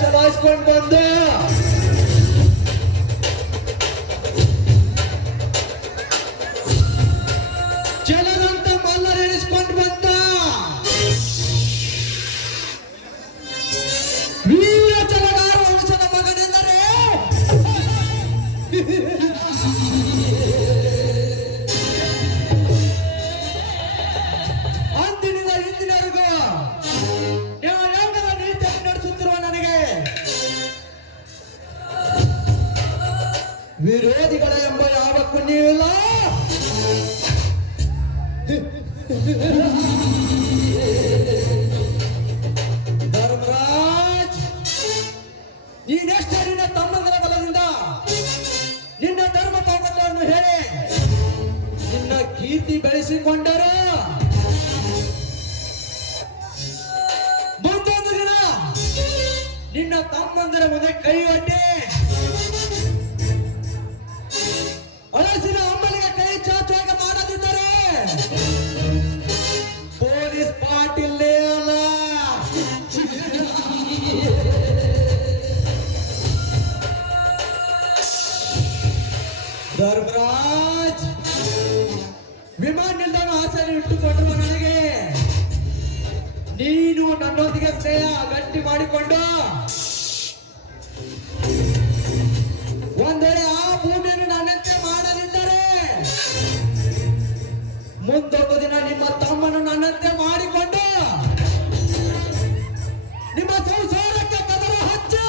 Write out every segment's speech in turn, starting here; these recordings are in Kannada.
ಚಲಾಯಿಸ್ಕೊಂಡು ಬಂದ ಜನರಂತ ಮಲ್ಲರೆಣಿಸ್ಕೊಂಡು ಬಂದ ವೀರ ಚಲಗಾರ ವಂಶದ ಮಗನೆಂದರೆ ಅಂದಿನಿಂದ ಇಂದಿನವರೆಗೂ ನ್ಯಾಯಾಂಗದ ನೀತಿಯನ್ನು ನಡೆಸುತ್ತಿರುವ ನನಗೆ ವಿರೋಧಿಗಳ ಎಂಬ ಯಾವ ಪುಣ್ಯವಿಲ್ಲ. ಧರ್ಮರಾಜ್, ನೀನೆಷ್ಟೇ ನಿನ್ನ ತಮ್ಮಂದಿರ ಬಲದಿಂದ ನಿನ್ನ ಧರ್ಮ ಕೌಶಲ್ಯವನ್ನು ಹೇಳಿ ನಿನ್ನ ಕೀರ್ತಿ ಬೆಳೆಸಿಕೊಂಡರು ಮುಂದೊಂದು ದಿನ ನಿನ್ನ ತಮ್ಮಂದಿರ ಮುಂದೆ ಕೈ ಒಡ್ಡಿ ಅಳಸಿನ ಅಮ್ಮನಿಗೆ ಕೈ ಚಾಚುವಾಗ ಮಾಡದಿದ್ದರೆ ಪೊಲೀಸ್ ಪಾಟಿಲ್ಲೇ ಅಲ್ಲ. ಧರ್ಮರಾಜ್, ವಿಮಾನ ನಿಲ್ದಾಣ ಆಸೆಯನ್ನು ಇಟ್ಟುಕೊಂಡಿರುವ ನನಗೆ ನೀನು ನನ್ನೊಂದಿಗೆ ಸ್ನೇಹ ಗಟ್ಟಿ ಮಾಡಿಕೊಂಡು ಒಂದೆಡೆ ಆ ಭೂಮಿಯನ್ನು ನನ್ನಂತೆ ಮಾಡದಿದ್ದರೆ ಮುಂದೊಂದು ದಿನ ನಿಮ್ಮ ತಮ್ಮನ್ನು ನನ್ನಂತೆ ಮಾಡಿಕೊಂಡು ನಿಮ್ಮ ಸಂಸಾರಕ್ಕೆ ಕದರ ಹಚ್ಚಿ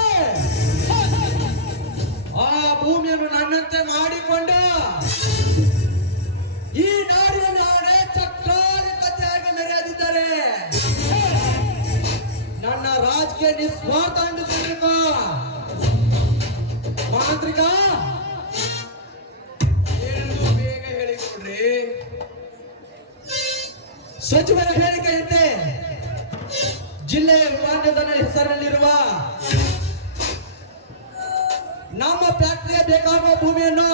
ಆ ಭೂಮಿಯನ್ನು ನನ್ನಂತೆ ಮಾಡಿಕೊಂಡು ಈ ನಾಡಿನ ನಾಡೆ ಚಕ್ರಾಧಿಪತಿಯಾಗಿ ಮೆರೆಯದಿದ್ದರೆ ನನ್ನ ರಾಜಕೀಯ ನಿಸ್ವಾರ್ಥ ಎಂದುಕೊಂಡಿರುವ ಮಾಂತ್ರಿಕ ಏನು ಬೇಗ ಹೇಳಿಕೊಡ್ರಿ. ಸಚಿವರ ಹೇಳಿಕೆಯಂತೆ ಜಿಲ್ಲೆಯ ವಿಮಾನ ನಿಲ್ದಾಣ ಹೆಸರಿನಲ್ಲಿರುವ ನಮ್ಮ ಫ್ಯಾಕ್ಟರಿಯ ಬೇಕಾಗುವ ಭೂಮಿಯನ್ನು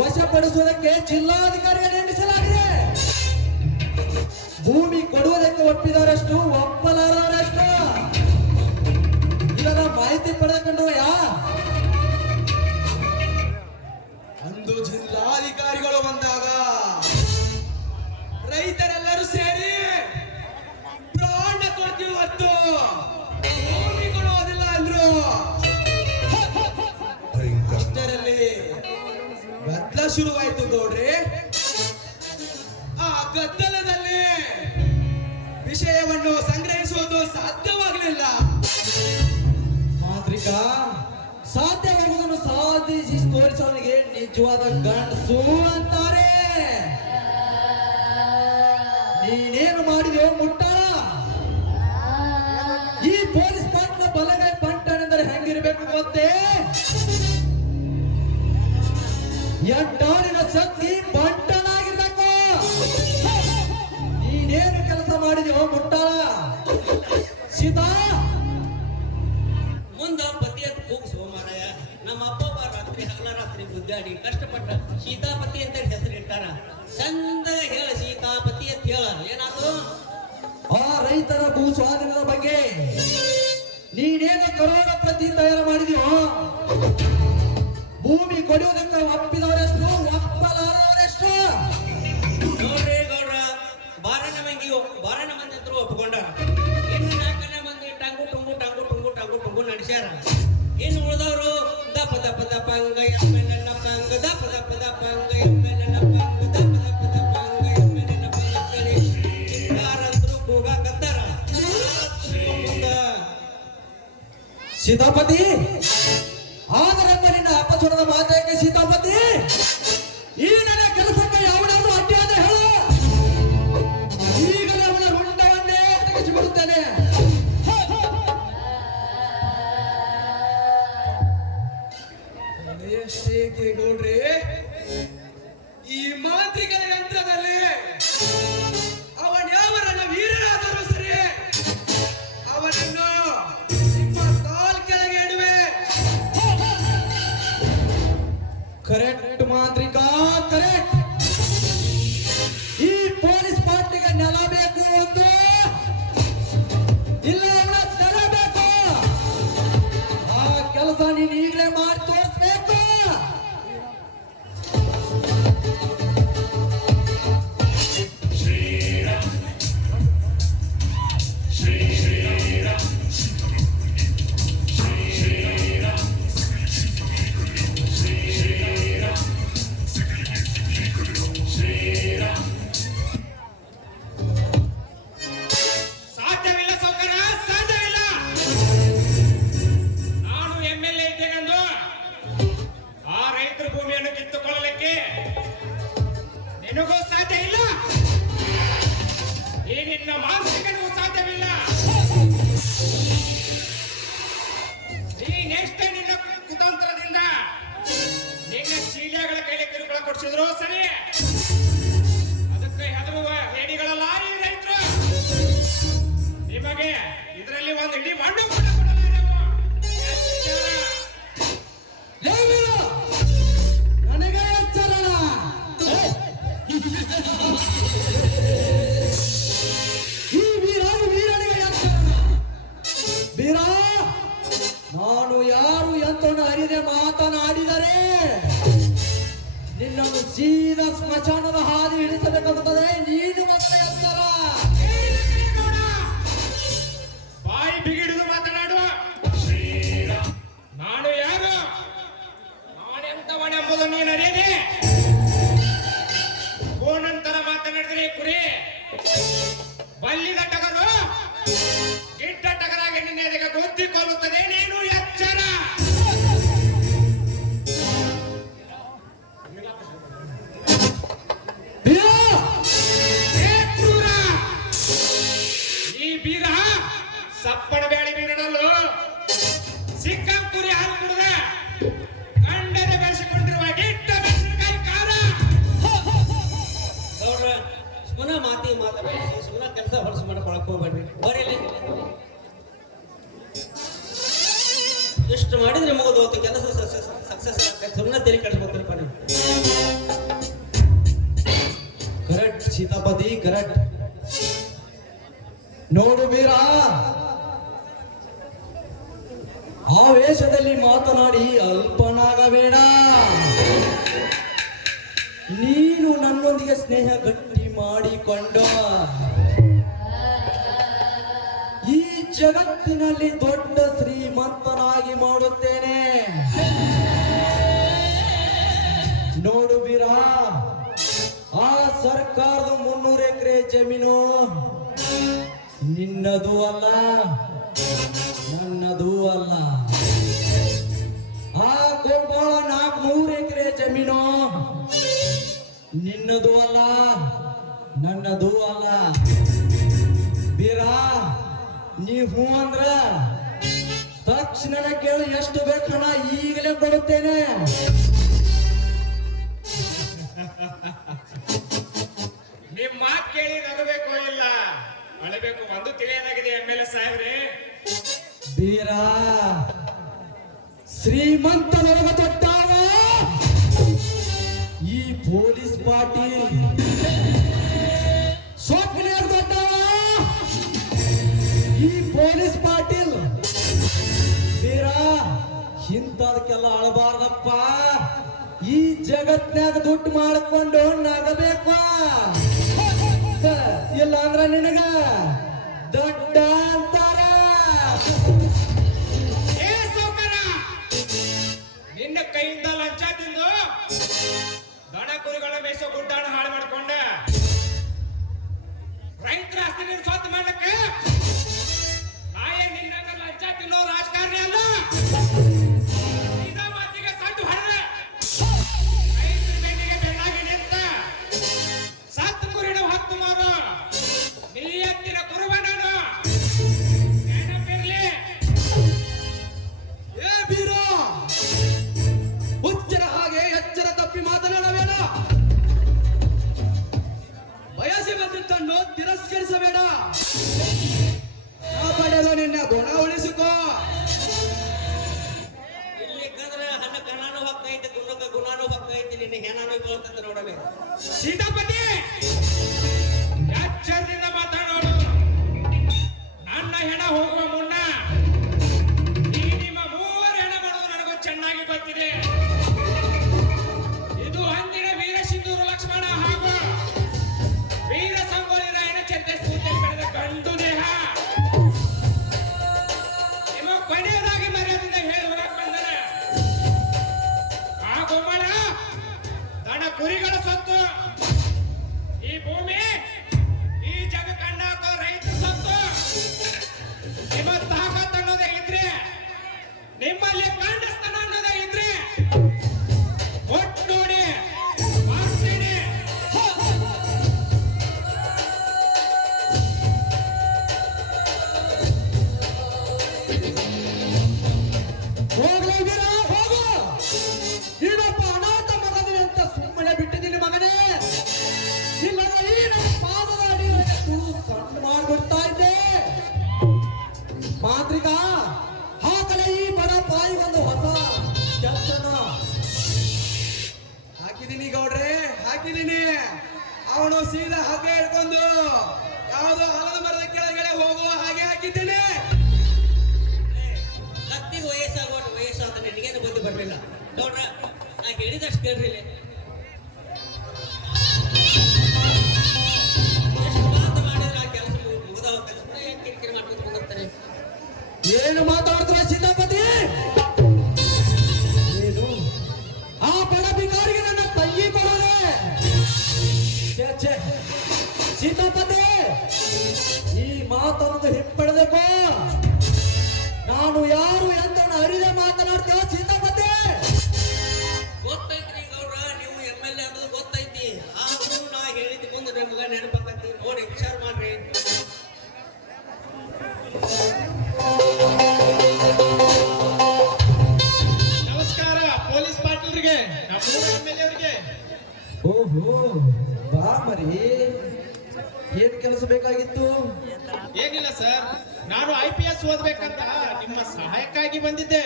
ವಶಪಡಿಸುವುದಕ್ಕೆ ಜಿಲ್ಲಾಧಿಕಾರಿಗೆ ನೇಮಿಸಲಾಗಿದೆ. ಭೂಮಿ ಕೊಡುವುದಕ್ಕೆ ಒಪ್ಪಿದವರಷ್ಟು ಒಪ್ಪಲಾರವರಷ್ಟು ಇದರ ಮಾಹಿತಿ ಪಡೆದುಕೊಂಡು ಅಂದು ಜಿಲ್ಲಾಧಿಕಾರಿಗಳು ಬಂದಾಗ ರೈತರೆಲ್ಲರೂ ಸೇರಿ ಪ್ರಾಣ ಕೊಡ್ತೀವಿ ಹೊತ್ತು ಭೂಮಿ ಕೊಡುವುದಿಲ್ಲ ಅಂದ್ರು. ಅಷ್ಟರಲ್ಲಿ ಗದ್ದಲ ಶುರುವಾಯ್ತು ಗೌಡ್ರಿ. ಆ ಗದ್ದಲದಲ್ಲಿ ವಿಷಯವನ್ನು ಸಂಗ್ರಹಿಸುವುದು ಸಾಧ್ಯವಾಗಲಿಲ್ಲ. ಮಾಂತ್ರಿಕ, ಸಾಧ್ಯವಾಗುವುದನ್ನು ಸಾಧಿಸಿ ತೋರಿಸೋನಿಗೆ ನಿಜವಾದ ಗಂಡಸು ಅಂತಾರೆ. ನೀನೇನು ಮಾಡಿದೆಯೋ ಮುಟ್ಟಾಳ. ಈ ಪೊಲೀಸ್ ಪಾಟ್ನ ಬಲಗೈ ಬಂಟನೆಂದರೆ ಹೆಂಗಿರ್ಬೇಕು ಗೊತ್ತೇ? ಎಂಟಾಣಿನ ಶಕ್ತಿ ಬಂಟನಾಗಿರ್ಬೇಕು. ನೀನೇನು ಕೆಲಸ ಮಾಡಿದೆಯೋ ಮುಟ್ಟಾಳ. ಸೀತಾ, ಮುಂದ ಪತಿಯಂತ ಕೂಗು ಸೋಮಾರಾಯ. ನಮ್ಮ ಅಪ್ಪ ರಾತ್ರಿ ಹಗಲ ರಾತ್ರಿ ಗುದ್ದಾಡಿ ಕಷ್ಟಪಟ್ಟ ಸೀತಾಪತಿ ಅಂತ ಹೆಸರಿಟ್ಟಾರ. ಚಂದ ಹೇಳ ಸೀತಾಪತಿ ಅಂತ ಹೇಳ. ಏನಾದ್ರು ಆ ರೈತರ ಭೂ ಸ್ವಾಧೀನದ ಬಗ್ಗೆ ನೀನೇನು ಕರೋಡಪತಿ ತಯಾರು ಮಾಡಿದ್ಯೋ ಭೂಮಿ ಕೊಡುವುದಕ್ಕೆ ಒಪ್ಪಿದವರೆಷ್ಟು ಒಪ್ಪಲಾರವರೆಷ್ಟು? ನೋಡ್ರಿ ಗೌಡ್ರ, ಬಾರನ ಮಂದಿ ಹತ್ರ ಒಪ್ಕೊಂಡಾರ. ಇನ್ನು 4ನೇ ಮಂದಿ ಟಂಗು ಟುಂಗು ಟಂಗು ಟುಂಗು ಟಂಗು ಟುಂಗು ನಡೆಸ್ಯಾರ. ಇನ್ನು ಉಳಿದವರು ದಪ ದಪ ದಪ ಅಂಗ ಎಮ್ಮೆ ನನ್ನ ಪಂಗ ದಪ ದಪ ದಪ ಅಂಗ ಎಮ್ಮೆ ನನ್ನ ಪಂಗ ದಪ ದಪ ದಪ ಅಂಗ ಎಮ್ಮೆ ನನ್ನ ಪಂಗ ಅಂತೇಳಿ ಯಾರಂದ್ರು ಕೂಗಾಕತ್ತಾರ. ಸೀತಾಪತಿ, ಆದರೆಂಬ ನಿನ್ನ ಅಪಸ್ವರದ ಮಾತೇಕೆ ಸೀತಾಪತಿ? ಈ ನನ್ನ ಕೆಲಸಕ್ಕೆ ಯಾವನಾದ್ರೂ ಅಡ್ಡಿಯಾದ ಹೇಳು, ಈಗಲೇ ಅವನ ರುಂಡವನ್ನೇ ತೆಗೆಸಿಬಿಡುತ್ತೇನೆ. ಎಷ್ಟೇಕೆ ಗೌಡ್ರೆ, ಈ ಮಾಂತ್ರಿಕರ ಯಂತ್ರದಲ್ಲಿ ಅವನ್ಯಾವರನ್ನ ವೀರರಾದರೂ ಸರಿ ಅವನನ್ನು ನಿಮ್ಮ ಕಾಲ್ ಕೆಳಗೆ ಇಡುವೆ. ಕರೆಕ್ಟ್ ಮಾಂತ್ರಿಕ, ಕರೆಕ್ಟ್. ಈ ಪೊಲೀಸ್ ಪಾರ್ಟಿಗೆ ನೆಲ ಬೇಕು ಒಂದು, ಇಲ್ಲ ಅವನ ತರಬೇಕು. ಆ ಕೆಲಸ ನೀನು ಈಗಲೇ ಮಾಡಿ ತೋರಿಸ್ಬೇಕು. ಸಾಧ್ಯವಿಲ್ಲ ಸೌಕರ, ಸಾಧ್ಯವಿಲ್ಲ. ನಾನು MLA ಇದ್ದೇನೆಂದು ಆ ರೈತರ ಭೂಮಿಯನ್ನು ಕಿತ್ತುಕೊಳ್ಳಲಿಕ್ಕೆ ನಿನಗೂ ಸಾಧ್ಯ ಇಲ್ಲ, ಈ ನಿನ್ನ ಮಾನಸಿಕನಿಗೂ ಸಾಧ್ಯವಿಲ್ಲ. ನೀನೆಷ್ಟೇ ನಿನ್ನ ಕುತಂತ್ರದಿಂದ ನಿನ್ನ ಚೀಲಗಳ ಕೈಲಿ ಕಿರುಕುಳ ಕೊಡಿಸಿದ್ರು ಸರಿ, ಅದಕ್ಕೆ ಹೆದರುವ ಹೇಡಿಗಳಲ್ಲ ಈ ರೈತರು. ನಿಮಗೆ ಇದರಲ್ಲಿ ಒಂದು ಇಡೀ ಮಂಡು ಕೂಡ ಕೊಡಲಾರೆವು. ಎಚ್ಚರ. ದೇವರ, ನನಗೆ ಎಚ್ಚರಣ. ಈ ವೀರನಿಗೆ ಎಚ್ಚರಣ. ವೀರ, ನಾನು ಯಾರು ಎಂತನ್ನು ಅರಿದೆ ಮಾತನಾಡಿದರೆ ನಿನ್ನನ್ನು ಸೀದಾ ಸ್ಮಶಾನದ ಹಾದಿ ಹಿಡಿಸಬೇಕಾಗುತ್ತದೆ. ನೀನು ಮತ್ತೆ ಎಚ್ಚರ. ಬಾಯಿ ಬಿಗಿಡಿದು ಮಾತನಾಡುವ. ನಾನು ಯಾರು, ನಾನೆಂತವನೆಂಬುದು ನೀನು ಅರಿಯದೆ ಕೋನಂತರ ಮಾತನಾಡಿದರೆ ಕುರಿ ಬಲ್ಲಿದ ಟಗರು ಗಿಡ್ಡ ಟಗರಾಗಿ ನಿನ್ನೆ ಅದಕ್ಕೆ ಗೊತ್ತಿಕೊಳ್ಳುತ್ತದೆ. ನೀನು ಎಚ್ಚರ. ವೀರ, ಏ ಕ್ರೂರ! ಈ ಬೀರ ಸಪ್ಪನ ಬ್ಯಾಳಿ ಬೀರನಲ್ಲೂ ಸಿಕ್ಕ ಕುರಿ ಹಾಲು ಕುಡಿದ ಕಂಡರೆ ಬೆಳೆಸಿಕೊಂಡಿರುವ ಗಿಡ್ಡ ಮೆಣಸಿನಕಾಯಿ ಕಾರ. ಗೌಡ್ರ, ಸುಮ್ಮನೆ ಮಾತಾಡಿ, ಸುಮ್ಮನೆ ಕೆಲಸ ಹೊಲಸು ಮಾಡ್ಕೊಳಕ್ ಹೋಗ್ಬೇಡ್ರಿ. ಬರೀಲಿ, ಎಷ್ಟು ಮಾಡಿದ್ರೆ ಮುಗಿದು ಹೋಗ್ತು, ಕೆಲಸ ಸಕ್ಸಸ್ ಆಗ್ತದೆ. ಸುಮ್ಮನೆ ತೆರಿ ಕಟ್ಸ್ಕೊತೀರಪ್ಪ ನೀವು. Correct Sitapati, correct. ನೋಡು ವೀರ, ಆವೇಶದಲ್ಲಿ ಮಾತನಾಡಿ ಅಲ್ಪನಾಗಬೇಡ. ನೀನು ನನ್ನೊಂದಿಗೆ ಸ್ನೇಹ ಗಟ್ಟಿ ಮಾಡಿಕೊಂಡು ಈ ಜಗತ್ತಿನಲ್ಲಿ ದೊಡ್ಡ ಶ್ರೀಮಂತನಾಗಿ ಮಾಡುತ್ತೇನೆ. ನೋಡು ವೀರ, ಆ ಸರ್ಕಾರದ 300 ಎಕರೆ ಜಮೀನು ನಿನ್ನದು ಅಲ್ಲ, ನನ್ನದು ಅಲ್ಲ. ಆ ಗೋಪಾಳ 400 ಎಕರೆ ಜಮೀನು ನಿನ್ನದು ಅಲ್ಲ, ನನ್ನದು ಅಲ್ಲ. ವೀರ, ನೀ ಹೂ ಅಂದ್ರ ತಕ್ಷಣ ಕೇಳಿ ಎಷ್ಟು ಬೇಕು ಹಣ ಈಗಲೇ ಕೊಡುತ್ತೇನೆ. ನಿಮ್ ಮಾತು ಕೇಳಿ ನಗಬೇಕು ಇಲ್ಲ ಅಳಬೇಕು ಒಂದು ತಿಳಿಯಲಾಗಿದೆ. MLA ಸಾಹೇಬ್ರೆ, ವೀರ, ಶ್ರೀಮಂತನೊಳಗ ದೊಡ್ಡವ ಈ ಪೊಲೀಸ್ ಪಾಟೀಲ್, ಸ್ವಪ್ನ ದೊಡ್ಡವ ಈ ಪೊಲೀಸ್ ಪಾಟೀಲ್. ಅದಕ್ಕೆಲ್ಲ ಅಳಬಾರ್ದಪ್ಪ. ಈ ಜಗತ್ನ್ಯಾಗ ದುಡ್ಡು ಮಾಡ್ಕೊಂಡು ನಗಬೇಕು, ಇಲ್ಲ ಅಂದ್ರ ನಿನಗ ದೊಡ್ಡ ಅಂತಾರ. ಏ ಸೌಕರ, ನಿನ್ನ ಕೈಯಿಂದ ಲಂಚ ತಿಂದು ದನ ಕುರಿಗಳ ಮೇಸೋ ಗುಡ್ಡಾಣ ಹಾಳು ಮಾಡ್ಕೊಂಡ ರೈತರ ಆಸ್ತಿ ಸ್ವಂತ ಮಾಡ್ಲಿಕ್ಕೆ ನಾಯೇ ನಿನ್ನ ಲಂಚ ತಿನ್ನೋ ರಾಜಕಾರಣಿ ಅಲ್ಲ. ಇದ ಮಾತಿಗೆ ಸಡ್ಡು ಹೊಡೆದ ರೈತರ ಬೆನ್ನಿಗೆ ಬೆನ್ನಾಗಿ ನಿಂತ ಸತ್ತು ಕುರಿನ ಹೊತ್ತು ಮಾರು ನಿಯತ್ತಿನ ಕುರುಬಣ್ಣನು ನೆನಪಿರ್ಲಿ. ಏ ಬೀರ, ಹುಚ್ಚರ ಹಾಗೆ ಎಚ್ಚರ ತಪ್ಪಿ ಮಾತನಾಡಬೇಡ. ಬಯಸಿ ಬಂದಿದ್ದನ್ನು ತಿರಸ್ಕರಿಸಬೇಡ. ಪಡೆದು ನಿನ್ನ ಗುಣ ಉಳಿಸಿಕೋ. ಇಲ್ಲಿಕ್ಕಂದ್ರೆ ಹಣ್ಣ ಕಣ್ಣಾನು ಹೊಕ್ಕೈತಿ, ಗುಣಕ್ಕ ಗುಣಾನು ಹೊಕ್ಕೈತಿ, ನಿನ್ನ ಹೆಣಾನು ಇಟ್ಕೊಳ್ತಂತ ನೋಡವೆ. ಸೀತಾಪತಿ, ಎಚ್ಚರದಿಂದ ಮಾತಾಡೋಡು. ನನ್ನ ಹೆಣ ಹೋಗುವ ಮುನ್ನ ಈ ನಿಮ್ಮ ಮೂವರು ಹೆಣ ಮಾಡೋದು ನನಗೂ ಚೆನ್ನಾಗಿ ಗೊತ್ತಿದೆ. ಇದು ಅಂದಿನ ವೀರ ಸಿಂಧೂರು ಲಕ್ಷ್ಮಣ ಹಾಗೂ ವೀರ ಸಂಗೊಳ್ಳಿ ರಾಯನ ಚರಿತ್ರೆ ಸ್ಫೂರ್ತಿಯಲ್ಲಿ ಬೆಳೆದ ಗಂಡು ದೇಹ. ನಿಮ್ಮ ಕೊನೆಯದಾಗಿ ಮರ್ಯಾದಿಂದ ಹೇಳಿ ಹೊರಗೆ ಬಂದರೆ ಆ ಗೊಮ್ಮಳ ದನ ಕುರಿಗಳ ಸೊತ್ತು, ಈ ಭೂಮಿ ಈ ಜಗ ಕಂಡಾಕೋ ರೈತ ಸೊತ್ತು. ನಿಮ್ಮ ತಾಕತ್ ಅನ್ನೋದೇ ಇದ್ರೆ, ನಿಮ್ಮಲ್ಲಿ ಕಾಂಡಸ್ತನ ಅನ್ನೋದೇ ಇದ್ರೆ ಒಟ್ಟು ನೋಡಿ ಮಾಡ್ತೀನಿ. ಹೋಗ್ಲೇ ವೀರ, ಹೋಗು. ನೀನೊಬ್ಬ ಅನಾಥ ಮಗನಿಗೆ ಅಂತ ಸುಮ್ಮನೆ ಬಿಟ್ಟಿದ್ದೀನಿ ಮಗನೇ. ಇಲ್ಲಂದ್ರೆ ಈ ನನ್ನ ಪಾದದ ಅಡಿಯಲ್ಲಿ ಸಣ್ಣ ಮಾಡ್ಬಿಡ್ತಾ ಇದ್ದೆ. ಮಾಂತ್ರಿಕ, ಹಾಕಲೆ ಈ ಬಡ ಪಾಯಿಗೊಂದು ಹೊಸ ಕೆಲಸನ. ಹಾಕಿದೀನಿ ಗೌಡ್ರೆ, ಹಾಕಿದೀನಿ. ಅವನು ಸೀದಾ ಹಾಗೆ ಹಿಡ್ಕೊಂಡು ಯಾವುದೋ ಆಲದ ಮರದ ಕೆಳಗಡೆ ಹೋಗುವ ಹಾಗೆ ಹಾಕಿದ್ದೇನೆ. ಕತ್ತಿಗೆ ವಯಸ್ಸಾದ ನಿನಗೇನು ಬುದ್ಧಿ ಬರಲಿಲ್ಲ ನೋಡ್ರ. ನಾ ಹೇಳಿದಷ್ಟು ಕೇಳ್ರಿ ಇಲ್ಲಿ. ಎಷ್ಟು ಮಾತು ಮಾಡಿದ್ರೆ ಆ ಕೆಲಸ ಮುಗಿದ ಹೋಗ್ತಾನೆ. ಯಾಕೆ ಕಿರಿಕಿರಿ ಮಾಡ್ಕೊಂಡು ಕುಂದಿರ್ತಾರೆ? ಏನು ಮಾತಾಡ್ತಾರೆ ಸೀತಾಪತಿ? ಏನು ಆ ಬಡ ಬಿಕಾರಿಗೆ ನನ್ನ ತಂಗಿ ಕೊಡೋದೆ? ಛೇ ಛೇ ಸೀತಾಪತಿ, ಈ ಮಾತನ್ನು ಹಿಂಪಡೆದಪ್ಪ. ನಾನು ಯಾರು ಅಂತ ಅರಿದೇ ಮಾತನಾಡ್ತೀವ ಸೀತಾಪತಿ? ಗೊತ್ತೈತ್ರಿ ಗೌಡ್ರ, ನೀವು MLA ಅನ್ನೋದು ಗೊತ್ತೈತಿ. ಆದ್ರೂ ನಾ ಹೇಳಿದ ಮುಂದೆ ನಿಮ್ಗ ನೆನಪಾಕತಿ. ನೋಡಿ ವಿಚಾರ ಮಾಡ್ರಿ. ನಮಸ್ಕಾರ ಪೊಲೀಸ್ ಪಾಟೀಲ್ರಿಗೆ, ನಮ್ಮೂರ MLA ಅವರಿಗೆ. ಓಹೋ, ಬಾ ಮರಿ. ಏನ್ ಕೆಲಸ ಬೇಕಾಗಿತ್ತು? ಏನಿಲ್ಲ ಸರ್, ನಾನು IPS ಓದ್ಬೇಕಂತ ನಿಮ್ಮ ಸಹಾಯಕ್ಕಾಗಿ ಬಂದಿದ್ದೆ.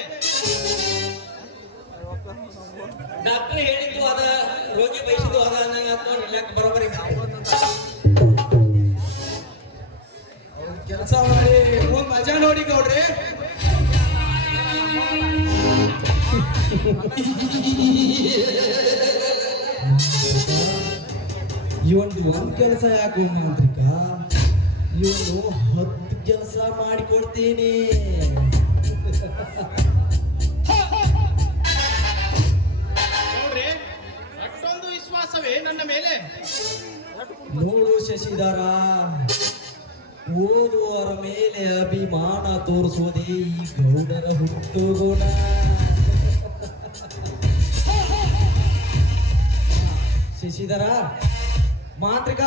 ಡಾಕ್ಟರ್ ಹೇಳಿದ್ದು ಅದ, ರೋಗಿ ಬಯಸಿದ್ದು ಅದ ಅನ್ನಂಗ ಬರೋಬರಿ. ಕೆಲಸ ಮಾಡಿ ಒಂದ್ ಮಜಾ ನೋಡಿ ಗೌಡ್ರೆ. ಇವೊಂದು ಒಂದ್ ಕೆಲಸ ಯಾಕೆ ಮಾಂತ್ರಿಕ, ಇವನು 10 ಕೆಲಸ ಮಾಡಿಕೊಡ್ತೀನಿ. ನೋಡ್ರಿ, ಅಷ್ಟೊಂದು ವಿಶ್ವಾಸವೇ ನನ್ನ ಮೇಲೆ? ನೋಡು ಶಶಿಧರ, ಓದುವವರ ಮೇಲೆ ಅಭಿಮಾನ ತೋರಿಸುವುದೇ ಈ ಗೌಡರ ಹುಟ್ಟುಗುಣ. ಶಶಿಧರ, ಮಾಂತ್ರಿಕ,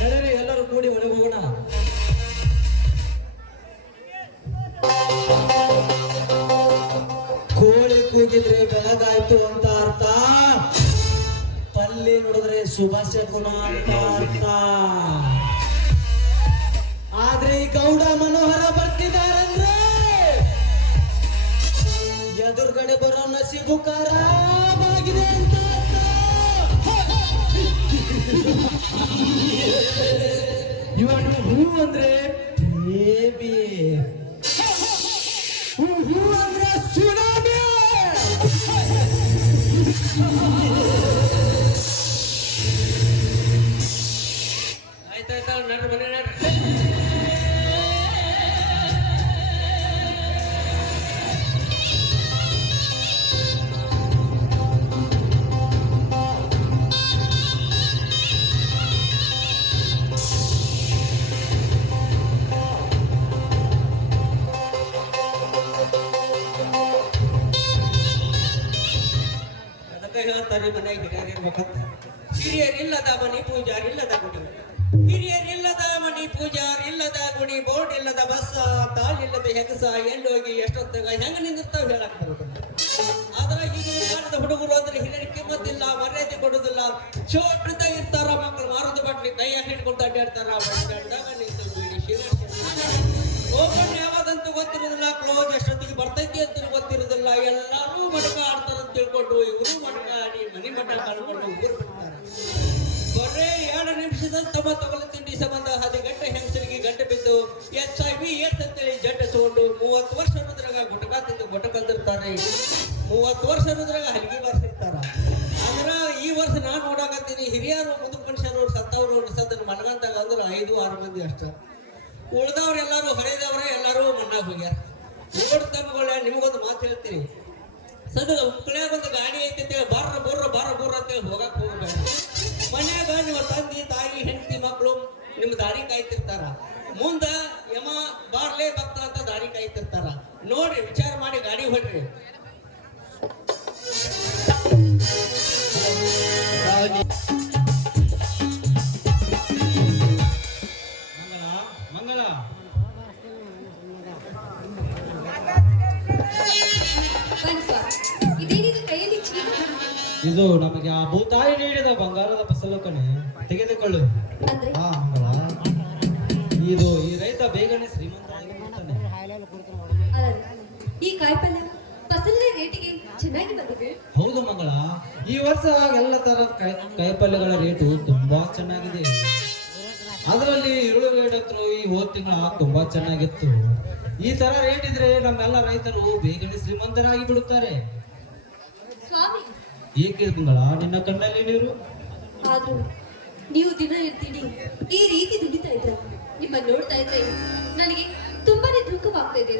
ನಡೆರಿ ಎಲ್ಲರೂ ಕೂಡಿ ಒಳಗೆ ಹೋಗೋಣ. ಕೋಳಿ ಕೂಗಿದ್ರೆ ಬೆಳಗಾಯ್ತು ಅಂತ ಅರ್ಥ, ಪಲ್ಲಿ ನೋಡಿದ್ರೆ ಶುಭ ಶಕುನ ಅಂತ ಅರ್ಥ. ಆದ್ರೆ ಈ ಗೌಡ ಮನೋಹರ ಬರ್ತಿದಾರಂದ್ರೆ ಎದುರುಗಡೆ ಬರೋ ನಸೀಬು ಖರಾಬಾಗಿದೆ ಅಂತ ಅರ್ಥ. ಇವನು ಹೂ ಅಂದ್ರೆ ಬೇಬಿ, ಹೂ ಅಂದ್ರೆ ಸುನಾಮಿ. ಆಯ್ತಾಯ್ತಾ ನಡ್ರಿ ಮನೆ ನಡ್ರಿ. ಅದಕ್ಕೆ ಹೇಳ್ತಾರೆ ಮನೆಗೆ ಹಿರಿಯರಿರ್ಬೇಕಂತ. ಹಿರಿಯರಿಲ್ಲದ ಮನಿ ಪೂಜಾರಿಲ್ಲದ ಗುಡಿ, ಹಿರಿಯರಿಲ್ಲದ ಮನಿ ಪೂಜಾರಿಲ್ಲದ ಗುಡಿ, ಬೋರ್ಡ್ ಇಲ್ಲದ ಬಸ್ಸ, ತಾಳಿಲ್ಲದ ಹೆಗಸ, ಎಲ್ಲೋಗಿ ಎಷ್ಟೊತ್ತಾಗ ಹೆಂಗ ನಿಂದಿರ್ತಾವ ಹೇಳಕ್ ಬರುದಿಲ್ಲ. ಆದ್ರ ಈಗಿನ ಕಾಲದ ಹುಡುಗರು ಅಂದ್ರೆ ಹಿರಿಯರಿಗೆ ಕಿಮ್ಮತ್ತಿಲ್ಲ, ಮರ್ಯಾದೆ ಕೊಡುದಿಲ್ಲ. ಚೋಟ್ರಿಂದ ಇರ್ತಾರ ಮಕ್ಕಳು ಮಾರುದು ಬಟ್ಲಿ ಕೈಯಾಗ ಹಿಡ್ಕೊಂಡು ಅಡ್ಡಾಡ್ತಾರ. ಅಡ್ಡಾಡ್ದಾಗ ನಿಂತು ಬೀಡಿ ಓಪನ್ ಯಾವಾಗಂತ ಗೊತ್ತಿರೋದಿಲ್ಲ, ಕ್ಲೋಸ್ ಎಷ್ಟೊತ್ತಿಗೆ ಬರ್ತೈತಿ ಅಂತ ಗೊತ್ತಿರೋದಿಲ್ಲ. ಎಲ್ಲಾರು ಮಟಕ ಆಡ್ತಾರ ಅಂತ ತಿಳ್ಕೊಂಡು ಇವರು ಮಟಕ ಆಡಿ ಮನಿ ಮಠ ಕಾಡ್ಕೊಂಡು ಊರು ಬಿಡ್ತಾರೆ. ಬರೇ 2 ನಿಮಿಷದ ತಮ್ಮ ತಗೊಳ್ಳ ತಿಂಡಿ ಸಂಬಂಧ 10 ಗಂಟೆ ಹೆಂಗಸರಿಗೆ ಗಂಟೆ ಬಿದ್ದು HIV ಏರ್ಸ್ ಅಂತೇಳಿ ಜಡ್ಡ ತಗೊಂಡು 30 ವರ್ಷ ಅನ್ನೋದ್ರಾಗ ಗುಟಕ ತಿಂದು ಗುಟಕಂದಿರ್ತಾರೆ. 30 ವರ್ಷ ಅನ್ನೋದ್ರಾಗ ಹಲಿಗೆ ಬಾರಿಸಿರ್ತಾರ. ಆದ್ರ ಈ ವರ್ಷ ನಾನ್ ನೋಡಾಕತ್ತೀನಿ, ಹಿರಿಯರು ಮುದುಕ್ ಮನುಷ್ಯರು ಸತ್ತವ್ರು ಸದನ ಮನಗಂತಾಗ ಅಂದ್ರೆ 5-6 ಮಂದಿ ಅಷ್ಟ. ಉಳ್ದವ್ರೆಲ್ಲಾರು ಹಳೆದವ್ರೆ ಎಲ್ಲಾರು ಮಣ್ಣಾಗ ಹೋಗ್ಯಾರ. ಓಡ್ ತಮ್ಮಗಳ ನಿಮಗೊಂದು ಮಾತು ಹೇಳ್ತೀನಿ, ಸದ ಉಕ್ಕಳ್ಯಾಗ ಒಂದು ಗಾಡಿ ಐತಿ ಅಂತೇಳಿ ಬರ್ರ ಅಂತೇಳಿ ಹೋಗಕ್ ಹೋಗ್ಬೇಡ. ಮನ್ಯಾಗ ನಿಮ್ಮ ತಂದೆ ತಾಯಿ ಹೆಂಡತಿ ಮಕ್ಕಳು ನಿಮ್ಮ ದಾರಿ ಕಾಯ್ತಿರ್ತಾರ. ಮುಂದ ಯಮ ಬಾರ್ಲೇ ಭಕ್ತ ಅಂತ ದಾರಿ ಕಾಯ್ತಿರ್ತಾರ. ನೋಡ್ರಿ, ವಿಚಾರ ಮಾಡಿ ಗಾಡಿ ಹೊಡ್ರಿ. ಮಂಗಳ ಇದೇನಿದು ಕೈಯಲ್ಲಿ ಚೀಲ? ಇದು ನಮಗೆ ಆ ಭೂತಾಯಿ ನೀಡಿದ ಬಂಗಾರದ ಫಸಲು ಕಣೆ, ತೆಗೆದುಕೊಳ್ಳು. ಅಂದ್ರೆ ಹಾ ಮಂಗಳ, ಇದು ಈ ರೈತ ಬೇಗನೆ ಶ್ರೀಮಂತ ಆಗಿಬಿಡ್ತಾನೆ. ಅಲ್ಲ, ಈ ಕಾಯಿಪಲ್ಯ ಫಸಲಿನ ರೇಟಿಗೆ ಚೆನ್ನಾಗಿ ಬಂದಿದೆ. ಹೌದು ಮಂಗಳ, ಈ ವರ್ಷ ಎಲ್ಲ ತರದ ಕಾಯಿಪಲ್ಯಗಳ ರೇಟು ತುಂಬಾ ಚೆನ್ನಾಗಿದೆ. ಅದರಲ್ಲಿ ಈರುಳ್ಳಿಗೇಡಂತರೂ ಈ ಹೋದ ತಿಂಗಳ ತುಂಬಾ ಚೆನ್ನಾಗಿತ್ತು. ಈ ತರ ರೇಟ್ ಇದ್ರೆ ನಮ್ಮೆಲ್ಲ ರೈತರು ಬೇಗನೆ ಶ್ರೀಮಂತರಾಗಿ ಬಿಡುತ್ತಾರೆ. ಸ್ವಾಮಿ, ಏಕೆ ಮಂಗಳ ನಿನ್ನ ಕಣ್ಣಲ್ಲಿ ನೀರು? ಆದ್ರೂ ನೀವು ದಿನ ಇರ್ತೀರಿ ಈ ರೀತಿ ದುಡಿತಾ ಇದ್ರೆ ನಿಮ್ಮನ್ನ ನೋಡ್ತಾ ಇದ್ರೆ ನನಗೆ ತುಂಬಾನೇ ದುಃಖವಾಗ್ತಾ ಇದೆ.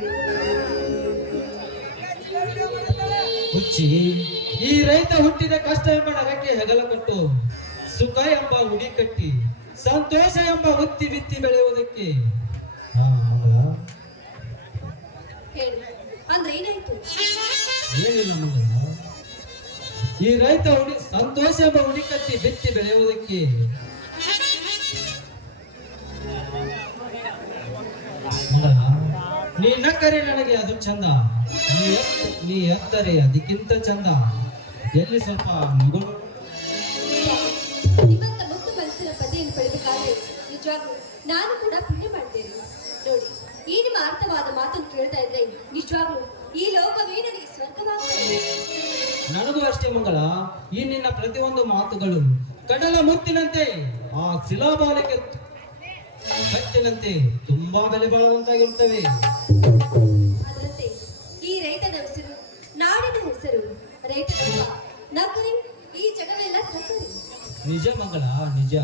ಹುಚ್ಚಿ, ಈ ರೈತ ಹುಟ್ಟಿದ ಕಷ್ಟ ಎಂಬ ನರಕ್ಕೆ ಹೆಗಲ ಕಟ್ಟು, ಸುಖ ಎಂಬ ಹುಡಿ ಕಟ್ಟಿ, ಸಂತೋಷ ಎಂಬ ಹುತ್ತಿ ಬಿತ್ತಿ ಬೆಳೆಯುವುದಕ್ಕೆ. ಹಾ ಮಂಗಳ, ಹೇಳಿ, ಅಂದ್ರೆ ಏನಾಯ್ತು? ಏನಿಲ್ಲ ಮಂಗಳ, ಈ ರೈತ ಸಂತೋಷ ಎಂಬ ಹುಡಿ ಕಟ್ಟಿ ಬಿತ್ತಿ ಬೆಳೆಯುವುದಕ್ಕೆ. ಮಂಗಳ, ನೀ ನಕ್ಕರೆ ನನಗೆ ಅದು ಚಂದ, ನೀ ಎತ್ತರೆ ಅದಕ್ಕಿಂತ ಚಂದ. ಎಲ್ಲಿ ಸ್ವಲ್ಪ ನಿಗುಣು. ನಿಮ್ಮಂತ ಮುಕ್ತ ಮನಸ್ಸಿನ ಪದೆಯನ್ನು ಪಡೆಬೇಕಾದ್ರೆ ನಿಜವಾಗ್ಲೂ ನಾನು ಕೂಡ ಪುಣ್ಯ ಮಾಡ್ತೇನೆ. ನೋಡಿ, ಈ ನಿಮ್ಮ ಅರ್ಥವಾದ ಮಾತನ್ನು ಕೇಳ್ತಾ ಇದ್ರೆ ನಿಜವಾಗ್ಲೂ ಈ ಲೋಕವೇ ನನಗೆ ಸ್ವರ್ಗವಾಗ್ತದೆ. ನನಗೂ ಅಷ್ಟೇ ಮಂಗಳ, ಈ ನಿನ್ನ ಪ್ರತಿಯೊಂದು ಮಾತುಗಳು ಕಡಲ ಮುತ್ತಿನಂತೆ, ಆ ಶಿಲಾಬಾಲಿಕೆ ಕಟ್ಟಿನಂತೆ ತುಂಬಾ ಬೆಲೆ ಬಾಳುವಂತಾಗಿರುತ್ತವೆ. ಅದರಂತೆ ಈ ರೈತನ ಹೆಸರು, ನಾಡಿನ ಹೆಸರು ರೈತನಪ್ಪ. ನಕಲಿ ಈ ಜಗವೆಲ್ಲ ಸಕ್ಕರೆ. ನಿಜ ಮಂಗಳ, ನಿಜ.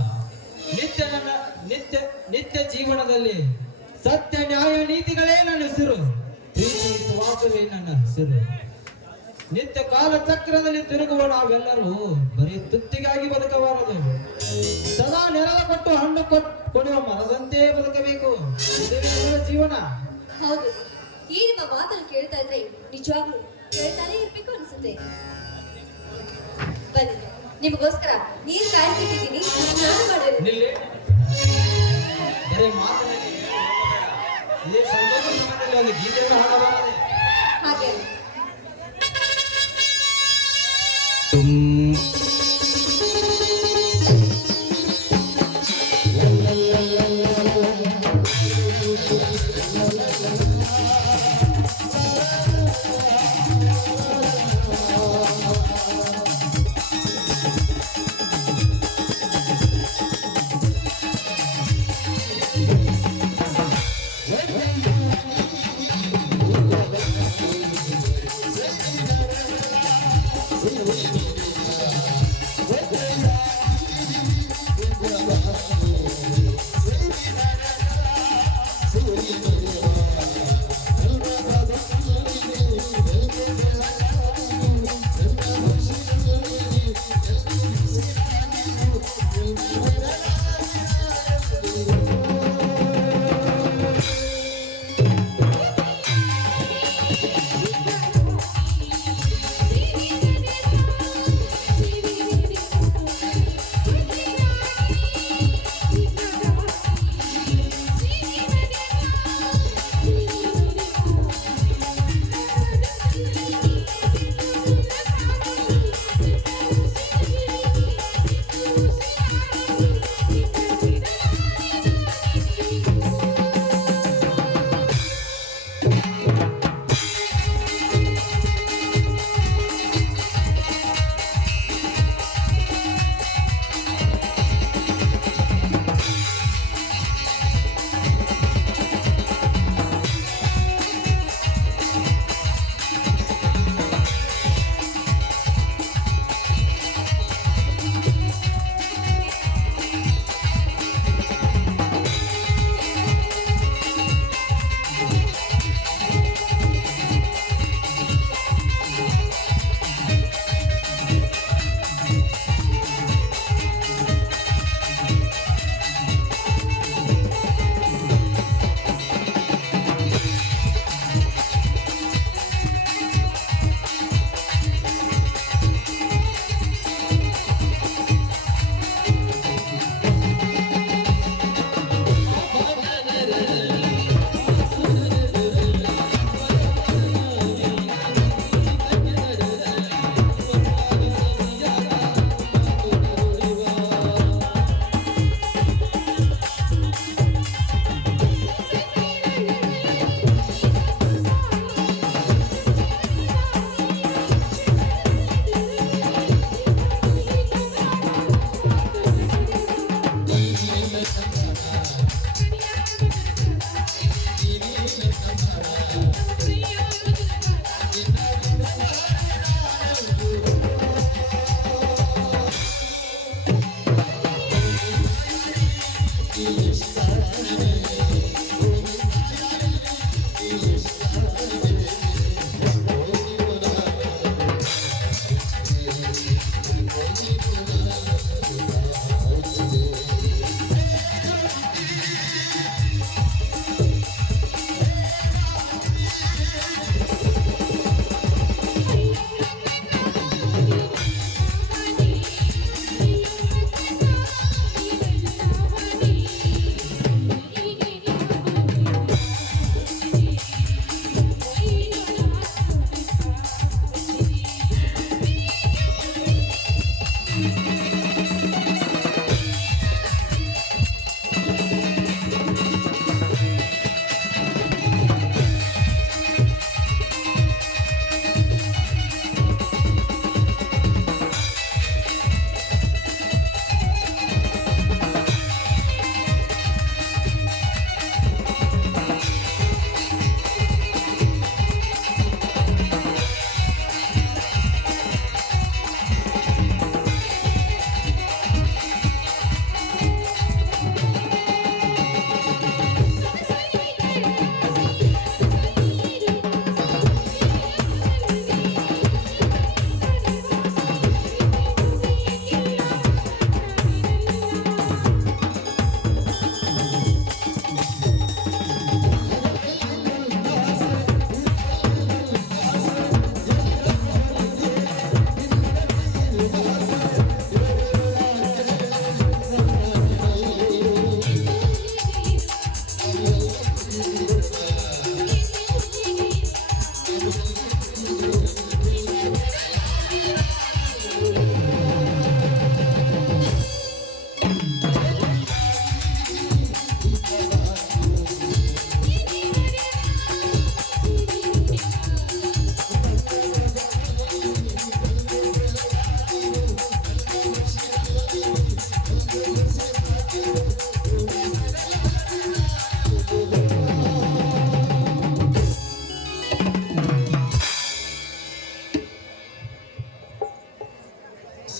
ನಿತ್ಯ ಜೀವನದಲ್ಲಿ ಸತ್ಯ ನ್ಯಾಯ ನೀತಿಗಳೇ ನನ್ನ ಹೆಸರು, ಪ್ರೀತಿ ವಿಶ್ವಾಸವೇ ನನ್ನ ಹೆಸರು. ನಿತ್ಯ ಕಾಲ ಚಕ್ರದಲ್ಲಿ ತಿರುಗುವ ನಾವೆಲ್ಲರೂ ಬರೀ ತುತ್ತಿಗಾಗಿ ಬದುಕಬಾರದು. ಸದಾ ನೆರಳ ಕೊಟ್ಟು ಹಣ್ಣು ಕೊಡುವ ಮರದಂತೆ ಬದುಕಬೇಕು. ಇದೇ ನಮ್ಮ ಜೀವನ. ಹೌದು, ಈ ನಿಮ್ಮ ಮಾತನ್ನು ಕೇಳ್ತಾ ಇದ್ರೆ ನಿಜವಾಗ್ಲೂ ಕೇಳ್ತಾನೆ ಇರ್ಬೇಕು ಅನ್ಸುತ್ತೆ. ಬನ್ನಿ, ನಿಮಗೋಸ್ಕರ ನೀರು ಕಾಯಿಸಿಟ್ಟಿದ್ದೀನಿ, ಸ್ನಾನ ಮಾಡೋದು. ನಿಲ್ಲಿ. ಬರೀ ಮಾತಲ್ಲಿ ಇದೇ ಸಂತೋಷ ಸಮಯದಲ್ಲಿ ಒಂದು ಗೀತೆಯನ್ನು ಹಾಡಬಾರದೆ. ಹಾಗೆ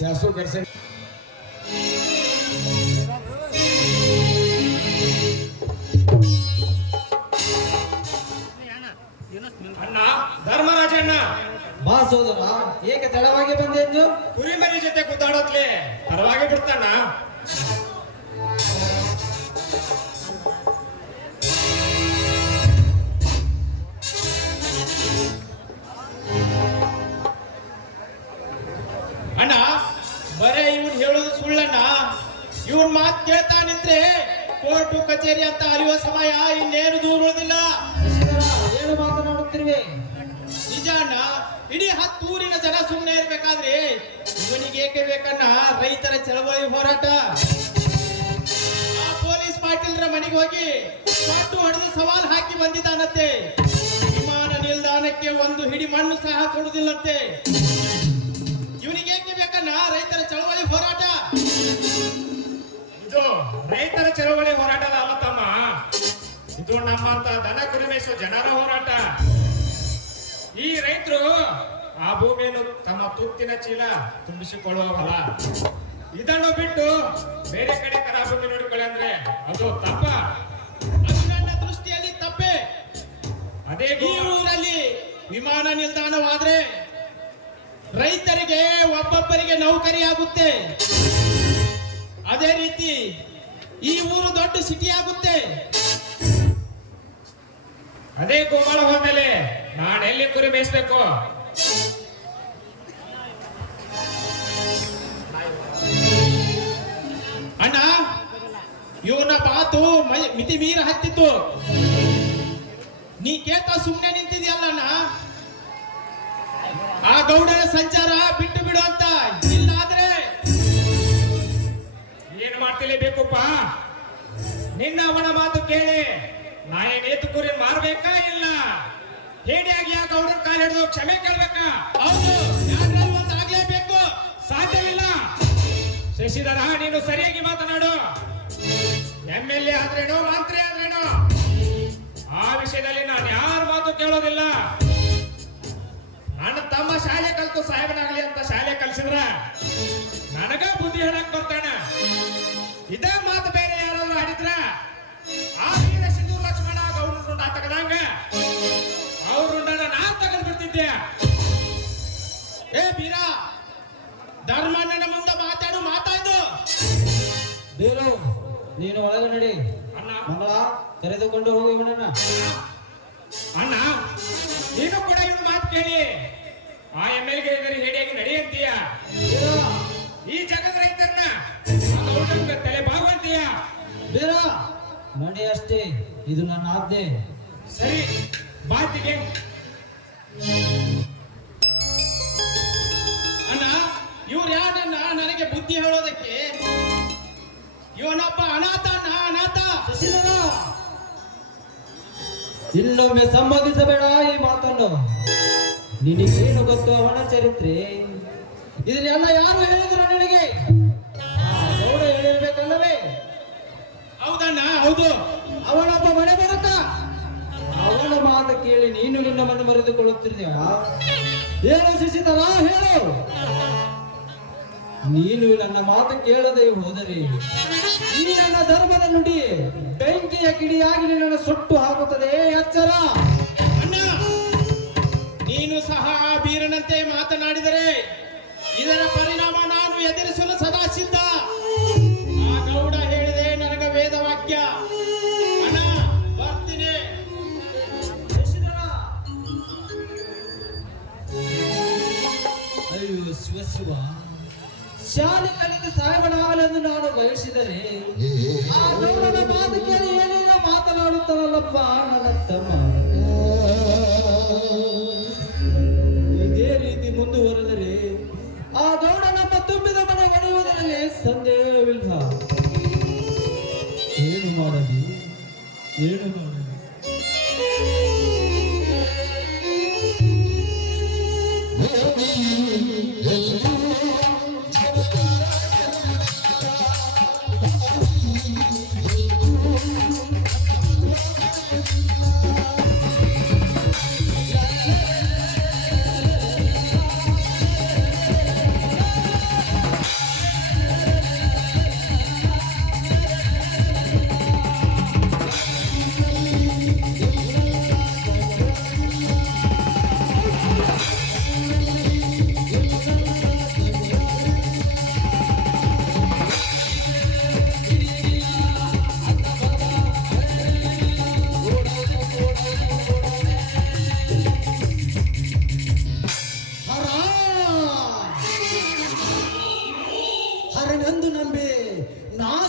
ಶಾಸು ಕರ್ಸ ಅಣ್ಣ ಧರ್ಮರಾಜಣ್ಣ, ಬಾ ಸೋದರ, ಏಕೆ ತಡವಾಗಿ ಬಂದೆ ಎಂದು? ಕುರಿಮರಿ ಜೊತೆ ಕುದ್ದಾಡತ್ಲೆ ಪರವಾಗಿ ಬಿಡ್ತಾನ. ಅಣ್ಣ, ಬರೇ ಇವನ್ ಹೇಳೋದು ಸುಳ್ಳಣ್ಣ. ಇವನ್ ಮಾತು ಕೇಳ್ತಾ ನಿಂತ್ರೆ ಕೋರ್ಟು ಕಚೇರಿ ಅಂತ ಅರಿಯೋ ಸಮಯ ಇನ್ನೇನು ದೂರ ಉಳಿದಿಲ್ಲ. ಏನು ಮಾತನಾಡುತ್ತಿರುವೆ? ನಿಜ ಅಣ್ಣ, ಇಡೀ 10 ಊರಿನ ಜನ ಸುಮ್ಮನೆ ಇರ್ಬೇಕಾದ್ರೆ ಇವನಿಗೆ ಏಕೆ ಬೇಕನ್ನ ರೈತರ ಚಳವಳಿ ಹೋರಾಟ. ಆ ಪೊಲೀಸ್ ಪಾಟೀಲ್ರ ಮನೆಗೆ ಹೋಗಿ ಪಟ್ಟು ಹೊಡೆದು ಸವಾಲ್ ಹಾಕಿ ಬಂದಿದ್ದಾನಂತೆ. ವಿಮಾನ ನಿಲ್ದಾಣಕ್ಕೆ ಒಂದು ಹಿಡಿ ಮಣ್ಣು ಸಹ ಕೊಡುವುದಿಲ್ಲಂತೆ. ಇವನಿಗೆ ಏಕೆ ಬೇಕನ್ನ ರೈತರ ಚಳವಳಿ ಹೋರಾಟ? ಇದು ರೈತರ ಚಳವಳಿ ಹೋರಾಟದ ಅಲ್ಲ ತಮ್ಮ, ಇದು ನಮ್ಮಂತ ದನ ಕುರಿಮೇಸೋ ಜನರ ಹೋರಾಟ. ಈ ರೈತರು ಆ ಭೂಮಿಯನ್ನು ತಮ್ಮ ತುತ್ತಿನ ಚೀಲ ತುಂಬಿಸಿಕೊಳ್ಳುವವಲ್ಲ. ಇದನ್ನು ಬಿಟ್ಟು ಬೇರೆ ಕಡೆ ಕರ ಭೂಮಿ ನೋಡಿಕೊಳ್ಳಿ ಅಂದ್ರೆ ಅದು ತಪ್ಪ. ಅದು ನನ್ನ ದೃಷ್ಟಿಯಲ್ಲಿ ತಪ್ಪೆ. ಅದೇ ಈ ಊರಲ್ಲಿ ವಿಮಾನ ನಿಲ್ದಾಣವಾದ್ರೆ ರೈತರಿಗೆ ಒಬ್ಬೊಬ್ಬರಿಗೆ ನೌಕರಿ ಆಗುತ್ತೆ. ಅದೇ ರೀತಿ ಈ ಊರು ದೊಡ್ಡ ಸಿಟಿ ಆಗುತ್ತೆ. ಅದೇ ಗೋಮಾಳ ಹೋದ್ಮೇಲೆ ನಾನೆಲ್ಲಿ ಕುರಿ ಮೇಯಿಸ್ಬೇಕು? ಅಣ್ಣ, ಇವನ ಮಾತು ಮಿತಿ ಮೀರ ಹತ್ತಿತ್ತು. ನೀ ಕೇಳ್ತಾ ಸುಮ್ಮನೆ ನಿಂತಿದ್ಯಲ್ಲ ಅಣ್ಣ. ಆ ಗೌಡನ ಸಂಚಾರ ಬಿಟ್ಟು ಬಿಡು ಅಂತ. ಇಲ್ಲಾದ್ರೆ ಏನ್ ಮಾಡ್ತಿಲೇಬೇಕಪ್ಪ? ನಿನ್ನ ಅವನ ಮಾತು ಕೇಳಿ ನಾ ಏನೇತು ಕುರಿ ಮಾರ್ಬೇಕಾ ಇಲ್ಲ ಹೇಡಿಯಾಗಿ ಆ ಗೌಡನ ಕಾಲ ಹಿಡಿದು ಕ್ಷಮೆ ಕೇಳ್ಬೇಕಾ? ಹೌದು, ಯಾರಲ್ಲಿ ಒಂದು ಆಗ್ಲೇಬೇಕು. ಸಾಧ್ಯವಿಲ್ಲ. ಶಶಿಧರ, ನೀನು ಸರಿಯಾಗಿ ಮಾತನಾಡು. MLA ಆದ್ರೇನೋ ಮಂತ್ರಿ ಆದ್ರೇನೋ ಆ ವಿಷಯದಲ್ಲಿ ನಾನು ಯಾರ ಮಾತು ಕೇಳೋದಿಲ್ಲ. ನನ್ನ ತಮ್ಮ ಶಾಲೆ ಕಲ್ತು ಸಾಹೇಬನಾಗ್ಲಿ ಅಂತ ಶಾಲೆ ಕಲ್ಸಿದ್ರ ನನಗ ಬುದ್ಧಿ ಹೇಳಕ್ ಬರ್ತಾನ. ಇದೇ ಮಾತು ಬೇರೆ ಯಾರಾದ್ರೂ ಆಡಿದ್ರ ಆ ವೀರ ಸಿಂಧು ಲಕ್ಷ್ಮಣ ಗೌಡ್ರ ರುಂಡ ತಗದಂಗ ಅವ್ರ ರುಂಡನ ನಾ ತಗದ್ ಬಿಡ್ತಿದ್ದೆ. ಏ ಬೀರ, ಧರ್ಮಣ್ಣನ ಮುಂದೆ ಮಾತಾಡು ಮಾತಾಡು. ಬೇರು, ನೀನು ಒಳಗೆ ನಡಿ. ಅಣ್ಣ, ಮಂಗಳ, ಕರೆದುಕೊಂಡು ಹೋಗಿ ಇವನನ್ನ. ಅಣ್ಣ, ನೀನು ಕೂಡ ಇವನ್ ಮಾತು ಕೇಳಿ ಆ MLA ಹೇಡಿಯಾಗಿ ನಡೆಯಂತೀಯ. ಬೇರು, ಈ ಜಗದ ರೈತರನ್ನ ಆ ಗೌಡನ ತಲೆ ಬಾಗುವಂತೀಯ. ಬೇರು, ನಡಿ ಅಷ್ಟೇ. ಇದು ನನ್ನ ಆಜ್ಞೆ. ಸರಿ, ಬಾತಿಗೆ. ಅಣ್ಣ, ಇವ್ರು ಯಾರನ್ನ ನನಗೆ ಬುದ್ಧಿ ಹೇಳೋದಕ್ಕೆ? ಇವನೊಬ್ಬ ಅನಾಥ ಅಣ್ಣ, ಅನಾಥ. ಶಶಿಧರ, ಇನ್ನೊಮ್ಮೆ ಸಂಬೋಧಿಸಬೇಡ ಈ ಮಾತನ್ನು. ನಿನಗೇನು ಗೊತ್ತು ಅವನ ಚರಿತ್ರೆ? ಇದನ್ನೆಲ್ಲ ಯಾರು ಹೇಳಿದ್ರು ನಿನಗೆ? ಗೌಡ ಹೇಳಿರ್ಬೇಕಲ್ಲವೇ? ಹೌದಣ್ಣ, ಹೌದು. ಅವನೊಬ್ಬ ಮನೆ ಬರುತ್ತ. ಅವನ ಮಾತು ಕೇಳಿ ನೀನು ನಿನ್ನ ಮನೆ ಮರೆದುಕೊಳ್ಳುತ್ತಿದ್ದೀಯ? ಹೇಳು ಶಶಿಧರ, ಹೇಳು. ನೀನು ನನ್ನ ಮಾತು ಕೇಳದೆ ಹೋದರೆ ಈ ನನ್ನ ಧರ್ಮದ ನುಡಿ ಬೆಂಕಿಯ ಕಿಡಿಯಾಗಿ ನಿನ್ನನ್ನು ಸುಟ್ಟು ಹಾಕುತ್ತದೆ. ಎಚ್ಚರ. ಅಣ್ಣ, ನೀನು ಸಹ ಆ ಬೀರನಂತೆ ಮಾತನಾಡಿದರೆ ಇದರ ಪರಿಣಾಮ ನಾನು ಎದುರಿಸಲು ಸದಾ ಸಿದ್ಧ. ಆ ಗೌಡ ಹೇಳಿದೆ ನನಗ ವೇದವಾಕ್ಯ. ಅಣ್ಣ, ಬರ್ತೀನಿ. ಅಯ್ಯೋ ಶಿವ ಶಿವ, ಶಾಲೆ ಕಲಿತು ಸಾಹೇಬನಾಗಲೆಂದು ನಾನು ಬಯಸಿದರೆ ಆ ಗೌಡನ ಮಾತು ಕೇಳಿ ಏನೇನೋ ಮಾತನಾಡುತ್ತಾನಲ್ಲಪ್ಪ ನನ್ನ ತಮ್ಮ. ಇದೇ ರೀತಿ ಮುಂದುವರೆದರೆ ಆ ಗೌಡ ನಮ್ಮ ತುಂಬಿದ ಮನೆ ಒಡೆಯುವುದರಲ್ಲಿ ಸಂದೇಹವಿಲ್ಲ. ಏನು ಮಾಡಲಿ, ಏನು ಮಾಡಲಿ?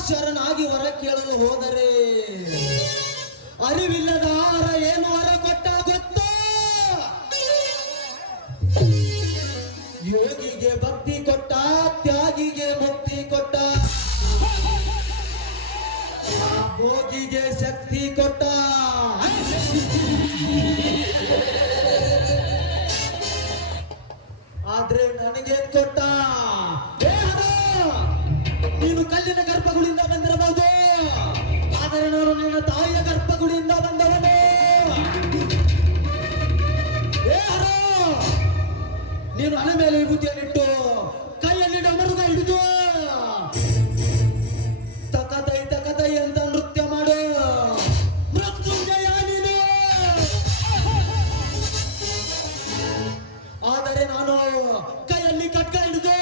ಶರಣಾಗಿ ವರ ಕೇಳಲು ಹೋದರೆ ಅರಿವಿಲ್ಲದ ಆಹಾರ ಏನು ವರ ಕೊಟ್ಟ ಗೊತ್ತಾ? ಯೋಗಿಗೆ ಭಕ್ತಿ ಕೊಟ್ಟ, ತ್ಯಾಗಿಗೆ ಮುಕ್ತಿ ಕೊಟ್ಟ, ಭೋಗಿಗೆ ಶಕ್ತಿ ಕೊಟ್ಟ. ಆದ್ರೆ ನನಗೇನ್ ಕೊಟ್ಟ? ನೀನು ಕಲ್ಲಿನ ಗರ್ಭಗುಡಿಯಿಂದ ಬಂದಿರಬಹುದು, ಆದರೆ ನಾನು ನನ್ನ ತಾಯಿಯ ಗರ್ಭಗುಡಿಯಿಂದ ಬಂದವನು. ನೀನು ಹಣೆ ಮೇಲೆ ವಿಭೂತಿಯನ್ನಿಟ್ಟು ಕೈಯಲ್ಲಿ ಡಮರುಗ ಹಿಡಿದು ತಕತೈ ತಕತೈ ಅಂತ ನೃತ್ಯ ಮಾಡು. ಮೃತ್ಯುಂಜಯ ನೀನು. ಆದರೆ ನಾನು ಕೈಯಲ್ಲಿ ಕಟ್ಕ ಹಿಡಿದು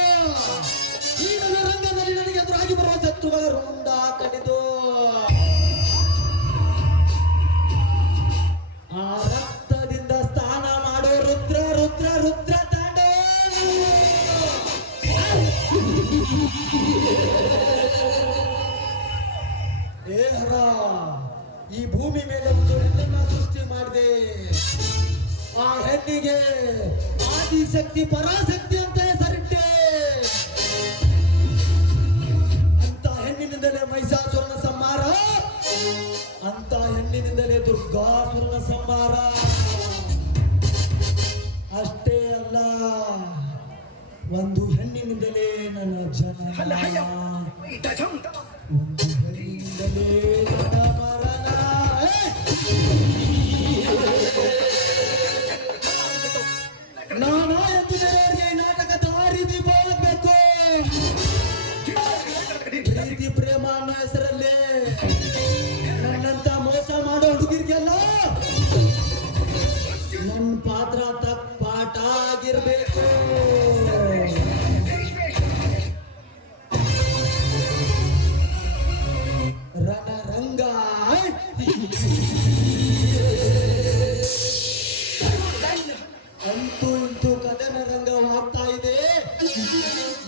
ಈ ನನ್ನ ರಂಗದಲ್ಲಿ ನನಗೆ ಎದುರಾಗಿ ಬರುವ ಶತ್ರುಗಳ ರುಂಡ ಕಡಿದು ಆ ರಕ್ತದಿಂದ ಸ್ನಾನ ಮಾಡೋ ರುದ್ರ ರುದ್ರ ರುದ್ರ ತಾಂಡ. ಏ ಹರ, ಈ ಭೂಮಿ ಮೇಲೆ ಒಂದು ಹೆಣ್ಣನ್ನ ಸೃಷ್ಟಿ ಮಾಡಿದೆ. ಆ ಹೆಣ್ಣಿಗೆ ಆದಿಶಕ್ತಿ ಪರಾಶಕ್ತಿ ಅಂತ ಹೆಸರಿಟ್ಟೆ. ಅಂತ ಹೆಣ್ಣಿನಿಂದಲೇ ಮಹಿಷಾಸುರನ ಸಂಹಾರ, ಅಂತ ಹೆಣ್ಣಿನಿಂದಲೇ ದುರ್ಗಾಸುರನ ಸಂಹಾರ. ಅಷ್ಟೇ ಅಲ್ಲ, ಒಂದು ಹೆಣ್ಣಿನಿಂದಲೇ ನನ್ನ ಜನನ, ಒಂದು ಹೆಣ್ಣಿನಿಂದಲೇ ನನ್ನ ಮರಣ. ನಾನಾ ಎಂದಿನವರೆಗೆ ಈ ನಾಟಕ ದಾರಿ ದೀಪ ಹೋಗ್ಬೇಕು. ಪ್ರೀತಿ ಪ್ರೇಮ ಅನ್ನೋ ಹೆಸರಲ್ಲಿ ನನ್ನಂತ ಮೋಸ ಮಾಡೋ ಹುಡುಗಿರಿಗೆಲ್ಲ ನನ್ನ ಪಾತ್ರ ತಪ್ಪಾಟ ಆಗಿರ್ಬೇಕು. ರಣರಂಗ ಅಂತೂ ಇಂತೂ ಕದನ ರಂಗವಾಗ್ತಾ ಇದೆ.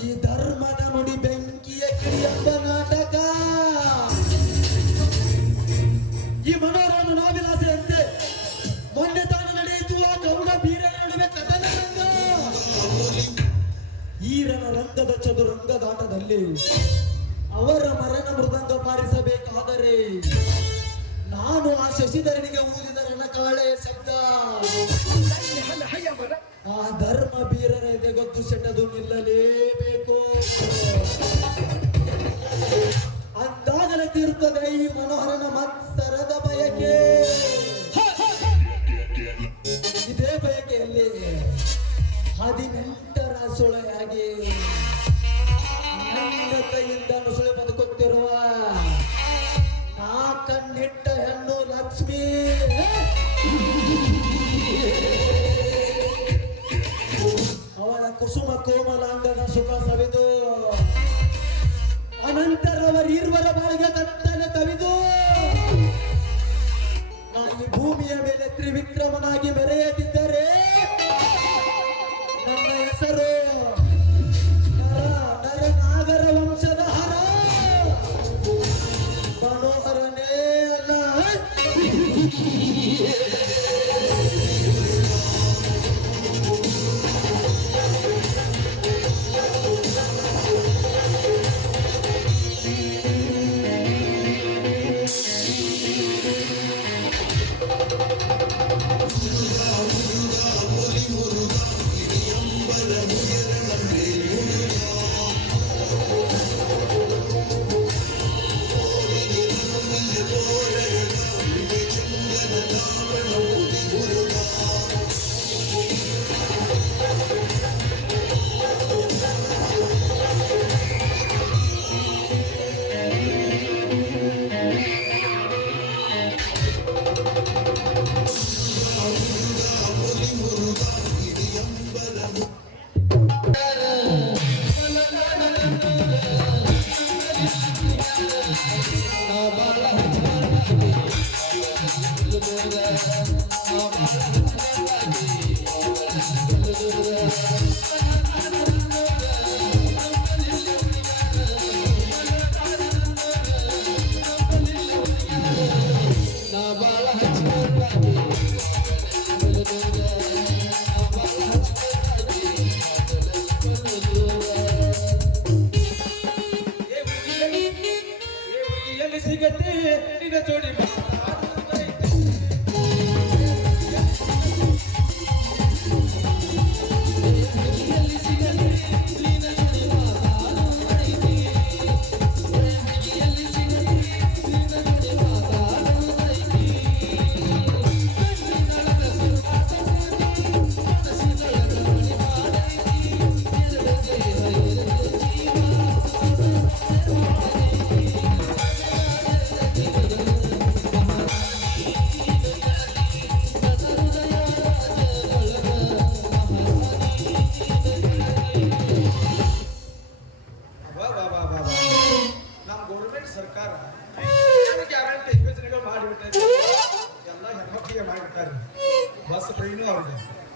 ಈ ಧರ್ಮದ ನುಡಿ ಬೆಂಕಿಯ ಕಿಡಿ ಎಂಬ ನಾಟಕ. ಈ ಮನೋರಮ ನಾವಿಲಾಸೆಯಂತೆ ಮೊನ್ನೆ ತಾನು ನಡೆಯಿತು ಆ ಗೌಡ ಬೀರನ ನಡುವೆ ಕದನ ರಂಗ. ಈ ರಣರಂಗದ ಚದುರಂಗದಾಟದಲ್ಲಿ ಅವರ ಮರಣ ಮೃದಂಗ ಬಾರಿಸಬೇಕಾದರೆ ನಾನು ಆ ಶಶಿಧರನಿಗೆ ಊದಿದ ರಣಕಾಳೆ ಶಬ್ದ ಆ ಧರ್ಮ ಬೀರರ ಎದೆಗೊದ್ದು ಸೆಟದು ನಿಲ್ಲಲೇಬೇಕು. ಅಂದಾಗಲೇ ತೀರುತ್ತದೆ ಈ ಮನೋಹರನ ಮತ್ಸರದ ಬಯಕೆ. ಇದೇ ಬಯಕೆಯಲ್ಲಿ 18ರ ಸೊಳೆಯಾಗಿ ನನ್ನ ಕೈಯಿಂದ ನುಸುಳೆ ಬದುಕುತ್ತಿರುವ ನಾ ಕಣ್ಣಿಟ್ಟ ಹೆಣ್ಣು ಲಕ್ಷ್ಮಿ. ಅವಳ ಕುಸುಮ ಕೋಮಲಾಂಗದ ಸುಖ ಸವಿದು ಅನಂತರವರೀರ್ವರ ಬಾಳಿಗೆ ಕತ್ತಲೆ ಕವಿದು ಈ ಭೂಮಿಯ ಮೇಲೆ ತ್ರಿವಿಕ್ರಮನಾಗಿ ಮೆರೆಯದಿದ್ದರೆ ನನ್ನ ಹೆಸರು ನರನಾಗರ ವಂಶದ ಹರ ಮನೋಹರನೇ ಅಲ್ಲ.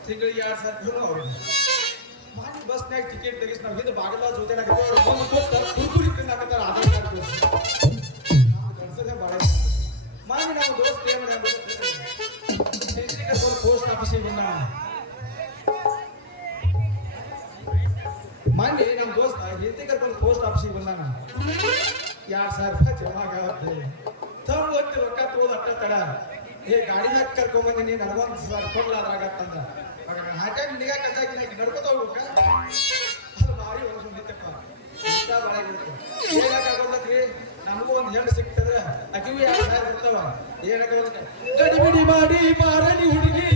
ತಿಂಗಳಿಗೆ 2,000 ಅವ್ರು ಮಾಡಿ ಬಸ್ನಾಗ ಟಿಕೆಟ್ ತೆಗಿಸ್ ನಾವು ಹಿಂದೆ ಬಾಗಿಲ ಜೊತೆನಾಗ ಒಂದು ಕೊಟ್ಟ ಕುರ್ಕುರಿ ತಿನ್ನಾಕತ್ತಾರ ಆಧಾರ್ ಕಾರ್ಡ್ ಭಾಳ ಮಾಡಿ ನಮ್ಮ ದೋಸ್ತ ಏನು ಮಾಡಿ ಪೋಸ್ಟ್ ಆಫೀಸಿಗೆ ಬಂದ ಮಾಡಿ ನಮ್ಮ ದೋಸ್ತ ಹಿಂದೆ ಕರ್ಕೊಂಡು ಪೋಸ್ಟ್ ಆಫೀಸಿಗೆ ಬಂದಾನ 2,000 ರೂಪಾಯಿ ಜಮಾ ಆಗತ್ತೆ ತಮ್ಮ ಹೊತ್ತು ರೊಕ್ಕ ತೋದು ಅಟ್ಟ ತಡ ಏ ಗಾಡಿನಾಗ ಕರ್ಕೊಂಬಂದಿನಿ ನನಗೊಂದು 1,000 ರೂಪಾಯಿ ಅದ್ರಾಗತ್ತಂದ ಹಾಗಾಗಿ ನಿನಗ ಕಚ್ಚಾಕಿನ ನಡ್ಕೋತ ಹೋಗ್ಬೇಕ ಅದು ಭಾರಿ ವರ್ಷ ನಿಂತಪ್ಪ ಇಷ್ಟ ಭಾಳ ಆಗಿರುತ್ತೆ ಏನಾಗೋದ್ರಿ ನಮಗೂ ಒಂದು ಹೆಣ್ಣು ಸಿಗ್ತದ ಅಕಿವು 2,000 ಇರ್ತಾವ ಏನಾಗೋದಕ್ಕೆ ಗಡಿಬಿಡಿ ಮಾಡಿ ಮಾರಡಿ ಹುಡುಗಿ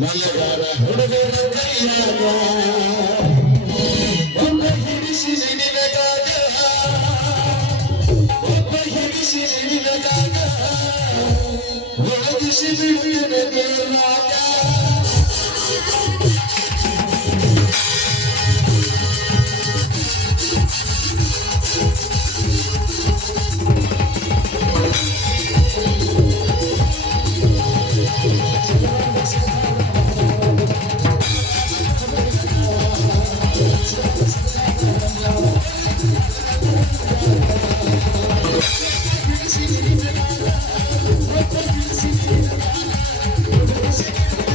ಮಲಗಾರ ಹುಡುಗರ ಕೈಯಾಗ ಒಬ್ಬ ಹಿಡಿಸಿ ನಿನಗಾಗ ಒಬ್ಬ ಹಿಡಿಸಿ ನಿನಗಾಗ ಒಳಗಿಸಿ ಬಿಡುತ್ತನೆ ರಾಗ We'll be right back.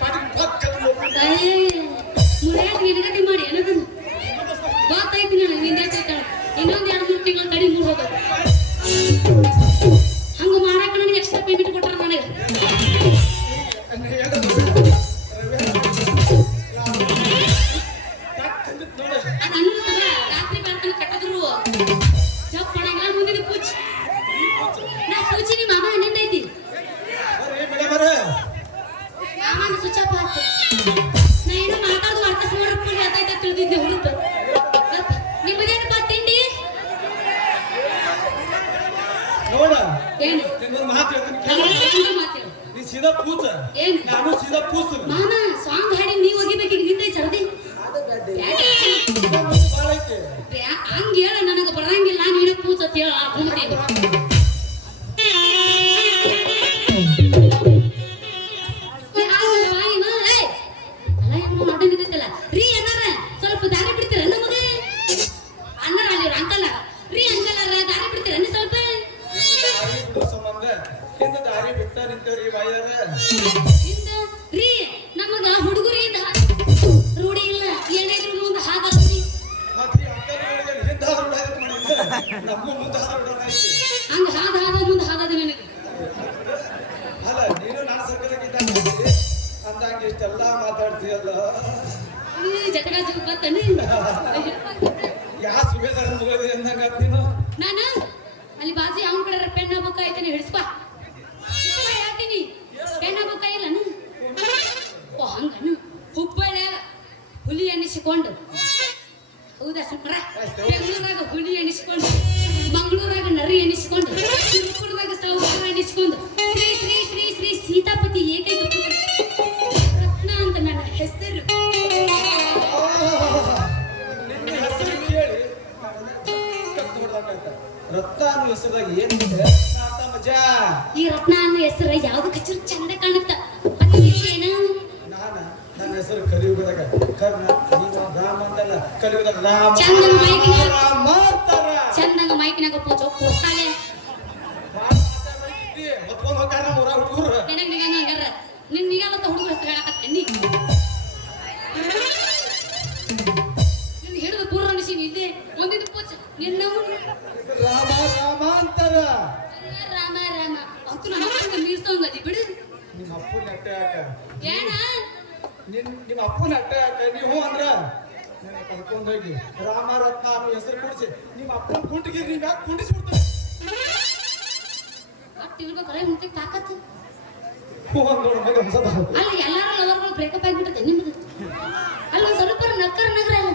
ಪಾಟಿ ಪಕ್ಕದ ಮುರಿಯಾದ ನಿನಗತಿ ಮಾಡಿ ಏನದು ಗೊತ್ತೈತಿ ನನಗೆ ನಿಂದೆ ಕೈತಾಳ ಇನ್ನೊಂದು 2-3 ತಿಂಗಳು ತಡಿ ಮೂರು ಹೋಗೋದು ಹಂಗ ಮಾಡಾಕ ನನಗೆ ಎಕ್ಸ್ಟ್ರಾ ಪೇಮೆಂಟ್ ಕೊಟ್ಟಾರ ನನಗೆ ರಾತ್ರಿ ಮಾಡ್ತಾನೆ ಕಟ್ಟದ್ರು ಜಪ್ ಮಾಡಂಗಿಲ್ಲ ಮುಂದಿನ ಪೂಜಿ ನಾ ಪೂಜಿ ನಿಮ್ಮ ಮಾಮ ಏನೇನೈತಿ ಮಾಮನ ಸುಚ್ಚಪ್ಪ ಆಯ್ತು ನಾ ಏನೋ ಮಾತಾಡ್ದು ಅರ್ಥ ನೋಡ್ರಿ ಅದಾಯ್ತ ತಿಳಿದಿದ್ದೆ ಹುಡುಗ ನಿಮ್ಮದೇನಪ್ಪ ತಿಂಡಿ ನೋಡ ಏನು ನಿನ್ನೊಂದು ಮಾತು ಹೇಳ್ತೀನಿ ಮಾತೇಳು ನೀ ಸೀದಾ ಕೂತ ಏನು ನಾನು ಸೀದಾ ಕೂತು ಮಾಮ ಸಾಂಗ್ ಹಾಡಿ ನೀವು ಒಗಿಬೇಕು ಈಗ ನಿಂತೈ ಸರ್ದಿ ಭಾಳ ಐತೆ ಹಂಗ ಹೇಳ ನನಗೆ ಬರಂಗಿಲ್ಲ ನೀನು ಕೂತ ಹೇಳ ಕುಂತೀನಿ ರೀ ಅನ್ನಾರ ಸ್ವಲ್ಪ ದಾರಿ ಬಿಡ್ತೀರ ನಮಗೆ ಅನ್ನಾರ ಅಲ್ಲಿ ಅಂಕಲ್ ರೀ ಅಂಕಲ್ ದಾರಿ ಬಿಡ್ತೀರ ಸ್ವಲ್ಪ ದಾರಿ ಬಿಡೋ ಸಂಬಂಧ ಹಿಂದೆ ದಾರಿ ಬಿಟ್ಟ ನಿಂತೇವ್ರಿ ಬಾಯ್ಯಾರ ಇಂದ ರೀ ನಮಗ ಹುಡುಗರಿಂದ ರೂಢಿ ಇಲ್ಲ ಏನಾದ್ರು ಮುಂದೆ ಹಾಗಾದ್ರಿ ಮತ್ತೆ ಈ ಅಂಕಲ್ಗಳಿಗೆ ಹಿಂದೆ ಹಾದು ಆಯ್ತು ಮಾಡಿದ್ರೆ ನಮಗೂ ಮುಂದೆ ಹಾದು ಐತಿ ಹಂಗ ಹಾದ ಮುಂದೆ ಹಾಗಾದ ನನಗೆ ಅಲ್ಲ ನೀನು ನಾನು ಸರ್ಕಲ್ದಾಗ ಅಂದಾಗ ಇಷ್ಟೆಲ್ಲ ಮಾತಾಡ್ತೀಯಲ್ಲ ಜಟಗ ಜಗ ಬತ್ತನೆ ಯಾ ಸುಬೇದಾರ ಮುಗಿದ ಅಂದಂಗ ನೀನು ನಾನ ಅಲ್ಲಿ ಬಾಜಿ ಅವನ ಕಡೆ ಪೆನ್ನ ಬುಕ್ಕ ಐತನೆ ಹಿಡಿಸ್ಕೊ ಹೇಳ್ತೀನಿ ಪೆನ್ನ ಬುಕ್ಕ ಇಲ್ಲನು ಓ ಹಂಗನು ಹುಬ್ಬಳ್ಳಿಯಾಗ ಹುಲಿ ಎಣಿಸಿಕೊಂಡು ಹೌದಾ ಸುಮ್ರ ಬೆಂಗಳೂರಾಗ ಹುಲಿ ಎಣಿಸಿಕೊಂಡು ಮಂಗಳೂರಾಗ ನರಿ ಎಣಿಸಿಕೊಂಡು ತಿರುಪುರದಾಗ ಸೌಕರ್ಯ ಎಣಿಸಿಕೊಂಡು ಶ್ರೀ ಶ್ರೀ ಶ್ರೀ ಶ್ರೀ ಸೀತಾಪತಿ ಏಕೈಕ ಪುತ್ರ ರತ್ನ ಅಂತ ನನ್ನ ಹೆಸರು ನಿನ್ನ ಹೆಸರು ಕೇಳಿ ರಕ್ತ ಅನ್ನೋ ಹೆಸರಾಗ ಏನಿದೆ ಅಂತ ಮಜಾ ಈ ರತ್ನ ಅನ್ನೋ ಹೆಸರು ಯಾವ್ದು ಕಚ್ಚರು ಚಂದ ಕಾಣುತ್ತ ಏನು ನನ್ನ ಹೆಸರು ಕಲಿಯುಗದಾಗ ಕರ್ಣ ನೀನು ರಾಮ ಅಂತಲ್ಲ ಕಲಿಯುಗದಾಗ ರಾಮ ಚಂದ ಮೈಕಿನಾಗ ರಾಮ ಅಂತಾರ ಚಂದಂಗ ಮೈಕಿನಾಗ ಪೂಜೋ ಪುರ್ಸಾಲೆ ಹೊತ್ಕೊಂಡ್ ಹೋಗ್ತಾರ ಊರ ಹುಡುಗರು ನನಗೆ ನಿಗಾನ ಹಂಗಾರ ನಿನ್ ನಿಗಾಲತ್ತ ಹುಡುಗರ ಹೆಸರು ಹೇಳಕತ್ತೆ ನಿನ್ ಹಿಡಿದು ಪೂರ್ವ ಅನಿಸಿ ಇದ್ದೆ ಒಂದಿದ್ದು ಪೂಜ ನಿನ್ನ ರಾಮ ರಾಮ ಅಂತಾರ ರಾಮ ರಾಮ ಅಂತೂ ನಮ್ಮ ಅಪ್ಪನ ಮೀರ್ಸೋಂಗದಿ ಬಿಡು ನಿಮ್ಮ ಅಪ್ಪನ ಅಟ್ಟೆ ಹಾಕ ಏನ ನಿಮ್ಮ ಅಪ್ಪನ ಅಟ್ಟೆ ಹಾಕ ನೀವು ಅಂದ್ರ ನನ್ನ ಕರ್ಕೊಂಡ್ ಹೋಗಿ ರಾಮ ರತ್ನ ಅನ್ನೋ ಹೆಸರು ಕೂಡಿಸಿ ನಿಮ್ಮ ಅಪ್ಪನ ಕುಂಟಿಗೆ ನೀವ್ ಯಾಕೆ ಕುಂಡಿಸ್ಬಿಡ್ತಾರೆ ಅಷ್ಟು ಇರ್ಬೇಕಲ್ಲ ಮುಂದೆ ತಾಕತ್ತು ನೋಡ ಮಗ ಹೊಸದ ಅಲ್ಲ ಎಲ್ಲಾರ ಲವರ್ಗಳು ಬ್ರೇಕಪ್ ಆಗಿಬಿಡುತ್ತೆ ನಿಮ್ದು ಅಲ್ಲ ಒಂದ್ ಸ್ವಲ್ಪ ನಕ್ಕರ ನಗರ ಅಲ್ಲ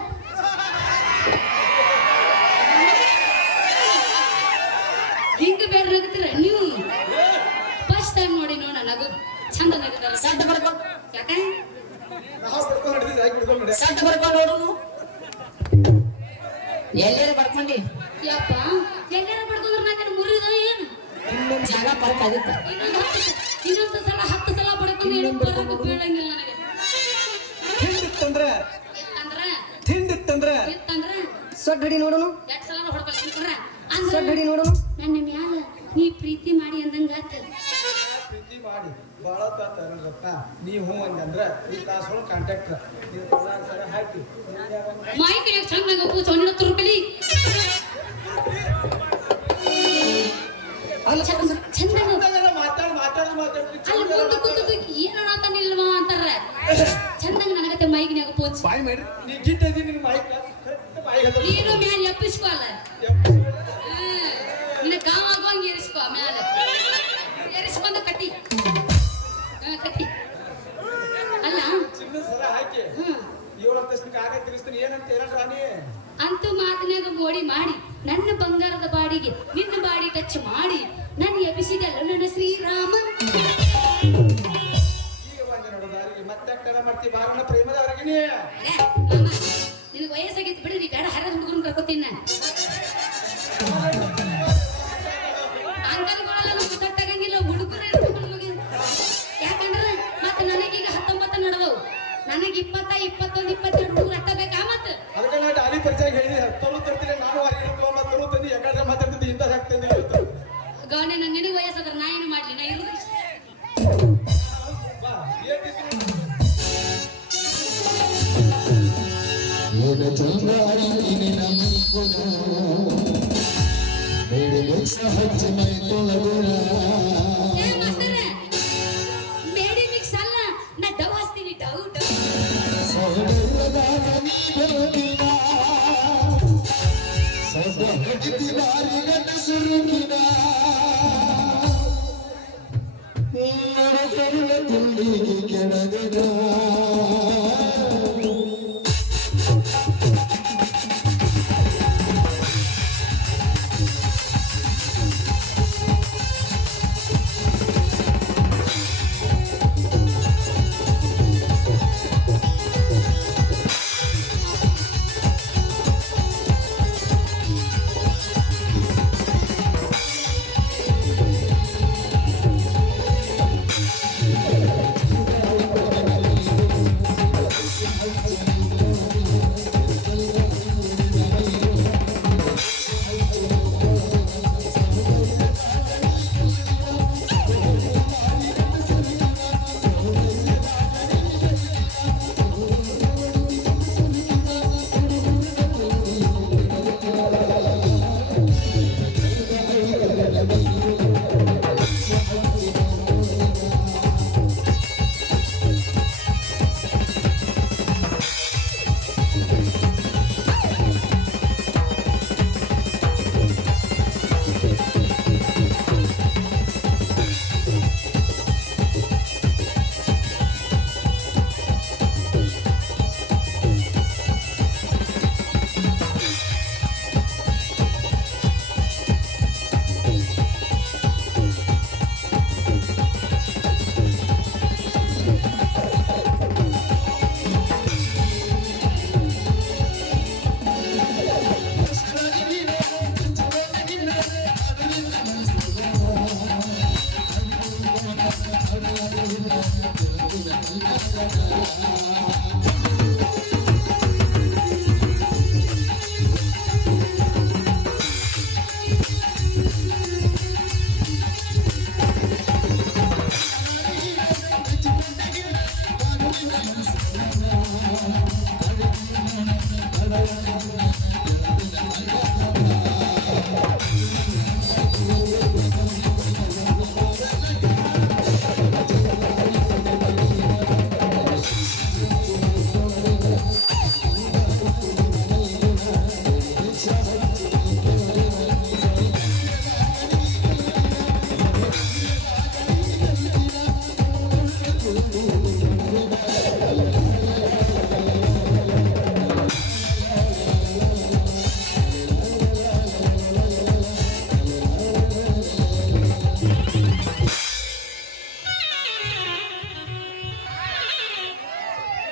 ಹಿಂಗ ಬೇರೆ ನಗ್ತೀರ ನೀವು ಫಸ್ಟ್ ಟೈಮ್ ನೋಡಿ ನೋಡ ನಗು ಚಂದ ನಗದಲ್ಲ ಸಡ್ಡ ಬರ್ಕೊಂಡು ಯಾಕೆ ನಾವು ಬಿಡ್ಕೊಂಡು ಹಿಡಿದಿದ್ದು ಯಾಕೆ ಬಿಡ್ಕೊಂಡು ನೋಡಿ ಸಡ್ಡ ಬರ್ಕೊಂಡು ನೋಡುನು ಎಲ್ಲೇರು ಬರ್ಕೊಂಡಿ ಯಪ್ಪ ಎಲ್ಲಾರ ಬಡ್ಕೊಂಡ್ರೆ ನಾನು ಮುರಿದ ಏನು ಇನ್ನೊಂದು ಜಾಗ ಪರ್ಕ್ ಆಗುತ್ತೆ ಇನ್ನೊಂದು ಸಲ 10 ಸಲ ಬಡ್ಕೊಂಡು ಏನು ಬರೋಕೆ ಬೀಳಂಗಿಲ್ಲ ನನಗೆ ಹಿಂದಿತ್ತಂದ್ರ ಇತ್ತಂದ್ರ ಹಿಂದಿತ್ತಂದ್ರ ಸೊಡ್ಡ ಹಿಡಿ ನೋಡುನು 2 ಸಲ ಹೊಡ್ಕೊಳ್ಕೊಂಡ್ರ ಸೊಡ್ಡ ಹಿಡಿ ನೋಡುನು ನನ್ನ ಮ್ಯಾಲ ನೀ ಪ್ರೀತಿ ಮಾಡಿ ಅಂದಂಗ ಆತ ಪ್ರೀತಿ ಮಾಡಿ ಬಾಳ ತಾತ ರತ್ನ ನೀ ಹ್ಞೂ ಅಂದ್ರ ಈ ತಾಸೊಳಗೆ ಕಾಂಟ್ಯಾಕ್ಟ್ ನೀವು ಸರ ಹಾಕಿ ಮಾಹಿತಿ ಚಂದಾಗ ಪೂಜೆ 1 ರೂಪಾಯಿ ಅಲ್ಲ ಚಂದಾಗ ಮಾತಾಡಿ ಅಲ್ಲಿ ಮುಂದೆ ಕೂತು ಏನು ಅನ್ನತಾನಿಲ್ವಾ ಅಂತಾರ ಚಂದಂಗ ನನಗತ್ತೆ ಮೈಗಿನಾಗ ಪೂಜೆ ಬಾಯಿ ಮಾಡಿ ನೀ ಗಿಟ್ಟ ಇದೀನಿ ನಿನ್ನ ಮೈಕ್ ಕರೆಕ್ಟ್ ಬಾಯಿ ಹತ್ತ ನೀನು ಮ್ಯಾಲ ಎಪ್ಪಿಸ್ಕೊ ಅಲ್ಲ ನಿನ್ನ ಗಾವಾಗೋಂಗ್ ಏರಿಸ್ಕೊ ಮ್ಯಾಲ ಏರಿಸ್ಕೊಂಡು ಕಟ್ಟಿ ಕಟ್ಟಿ ಅಲ್ಲ ಚಿನ್ನ ಸರ ಹಾಕಿ 7 ಅಂತಸ್ತಿಗೆ ಆಗ ತಿರ್ಸ್ತೀನಿ ಏನಂತ ಹೇಳ ರಾಣಿ ಅಂತೂ ಮಾತಿನಾಗ ಮೋಡಿ ಮಾಡಿ ನನ್ನ ಬಂಗಾರದ ಬಾಡಿಗೆ ನಿನ್ನ ಬಾಡಿ ಟಚ್ ಮಾಡಿ ನನ್ನ ಎಬ್ಬಿಸಿದಲ್ಲ ನನ್ನ ಶ್ರೀರಾಮ ಈಗ ಬಂದೆ ನೋಡು ದಾರಿಗೆ ಮತ್ತೆ ಕರ ಮಾಡ್ತಿ ಬಾರಣ ಪ್ರೇಮದವರೆಗಿನಿ ಮಾಮ ನಿನಗೆ ವಯಸ್ಸಾಗಿತ್ತು ಬಿಡು ನೀ ಬೇಡ ಹರದ ಹುಡುಗರನ್ನ ಕರ್ಕೋತೀನಿ ನಾನು ಅಂಕಲ್ಗಳೆಲ್ಲ ಮುದ್ದಾಗಂಗಿಲ್ಲ ಹುಡುಗರು ಇರ್ಬೇಕು ನಮಗೆ ಯಾಕಂದ್ರೆ ಮತ್ತೆ ನನಗೀಗ 19 ನಡೆದವು ನನಗೆ 20 21 22 ಹುಡುಗರು ಅಟ್ಟ ಬೇಕಾ ಮತ್ತೆ ಅದಕ್ಕೆ ನಾ ಡಾಲಿ ಪರಿಚಯ ಹೇಳಿದೆ ತೊಳು ತರ್ತೀನಿ ನಾನು ಅರಿಯನ್ನು ತೊಗೊಂಬ ತರು ತಂದು ಯಾಕಂದ್ರೆ ಮಾತಾಡ್ತಿದ್ದೆ ಇಂಥ ಹಾಕ್ತಂದು ಇವತ್ತು ಗೌನೆ ನನ್ನ ನಿನಗೆ ವಯಸ್ಸಾದ್ರೆ ನಾ ಏನು ಮಾಡ್ಲಿ ನಾ ಇರೋದು ಬಾ ಏಟಿದ್ರು ಜನ ಚಂಗಾರಿ ನಮ್ಮ ಬೇಡಿ ಮಿಕ್ಸ ಹಚ್ಚಿ ಮೈ ತೊಳೆದುರ ಏ ಮಾಸ್ತರೇ, ಮೇಡಿ ಮಿಕ್ಸ್ ಅಲ್ಲ, ನಾ ಡವ್ ಹಚ್ತೀನಿ, ಡವ್ ಡವ್. ಸೊಗಡದಾಗ ನೀ ಬೆಳಗಿನ ಸದ ಹಿಡಿದಿ ಬಾರಿ ಗಂಡಸುರುಗಿನ ನಡಕರುಳ ತುಂಡಿಗೆ ಕೆಳಗಿನ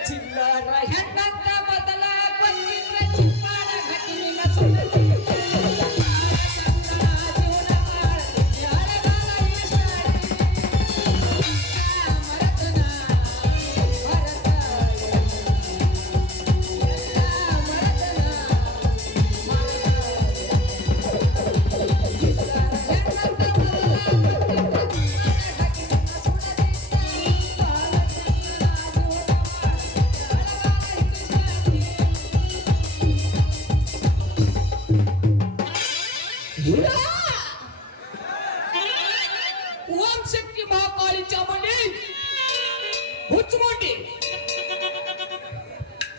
ಚಿಲ್ಲರ ಹೆಣ್ಣಂತ ಬದಲ ಬಂದಿದ್ರ ಚಿಪ್ಪಾಡ ಘಟಿನ ಸುಳ್ಳತಿ ಓಂ ಶಕ್ತಿ ಮಹಾಕಾಳಿ ಚಾಮುಂಡಿ ಹುಚ್ಚುಮುಂಡಿ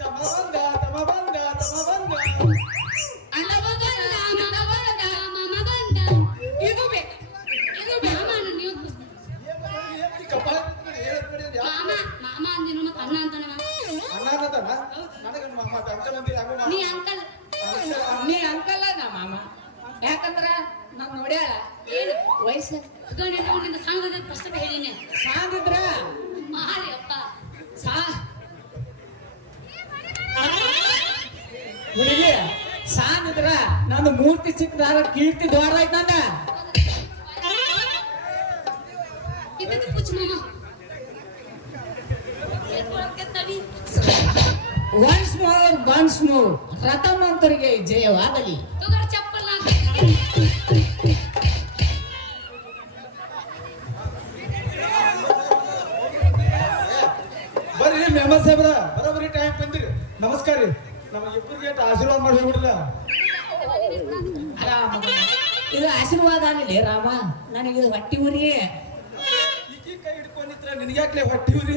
ತಮ್ಮ ಬಂದ ಅಣ್ಣ ಬಂದ, ಮಾಮ ಬಂದ, ಮಾಮ ಬಂದ. ಇದು ಬೇಕು ಮಾಮ ನೀವು ಮಾಮ ಮಾಮ ಅಂದಿನ ಮತ್ತೆ ಅಣ್ಣ ಅಂತಾನೆ ನೀ ಅಂಕಲ್. ನೀ ಅಂಕಲ್ ನಾ ಮಾಮ, ಯಾಕಂದ್ರ ನಾವ್ ನೋಡ್ಯಾಳ ಏನು ವಯಸ್ಸ ಗಂಡಿನ ಸಾಂಗದ ಪುಸ್ತಕ ಹೇಳಿನಿ ಸಾಂದಿದ್ರ ಮಾಡಿ ಅಪ್ಪ. ಸಾ ಹುಡುಗಿ ಸಾಂದಿದ್ರ ನಂದು ಮೂರ್ತಿ ಸಿಕ್ಕದಾರ ಕೀರ್ತಿ ದ್ವಾರ ಐತ್ ನಂದ ಇದಕ್ಕೆ ಪುಚ್ಚ ಮಾಮ ತಡಿ. ಒನ್ಸ್ ಮೋರ್ ರಥಮಂತರಿಗೆ ಜಯವಾಗಲಿ. ತಗೋರ ಚಪ್ಪಲ್ ಬರ್ರಿ ಮೆಂಬರ್ ಸಾಹೇಬ್ರ ಬರೋಬ್ಬರಿ ಟೈಮ್ ಬಂದಿರಿ. ನಮಸ್ಕಾರ ರೀ. ನಮಗಿಬ್ಬರಿಗೆ ಆಶೀರ್ವಾದ ಮಾಡಿ ಹೋಗ್ಬಿಡ್ಲ ಅಲ್ಲ ಮಗನ, ಇದು ಆಶೀರ್ವಾದ ಅನ್ನಲಿ ರಾಮ, ನನಗಿದು ಹೊಟ್ಟಿ ಉರಿ. ಈಕಿ ಕೈ ಹಿಡ್ಕೊಂಡಿದ್ರ ನಿನಗ್ಯಾಕ್ಲೆ ಹೊಟ್ಟಿ ಉರಿ?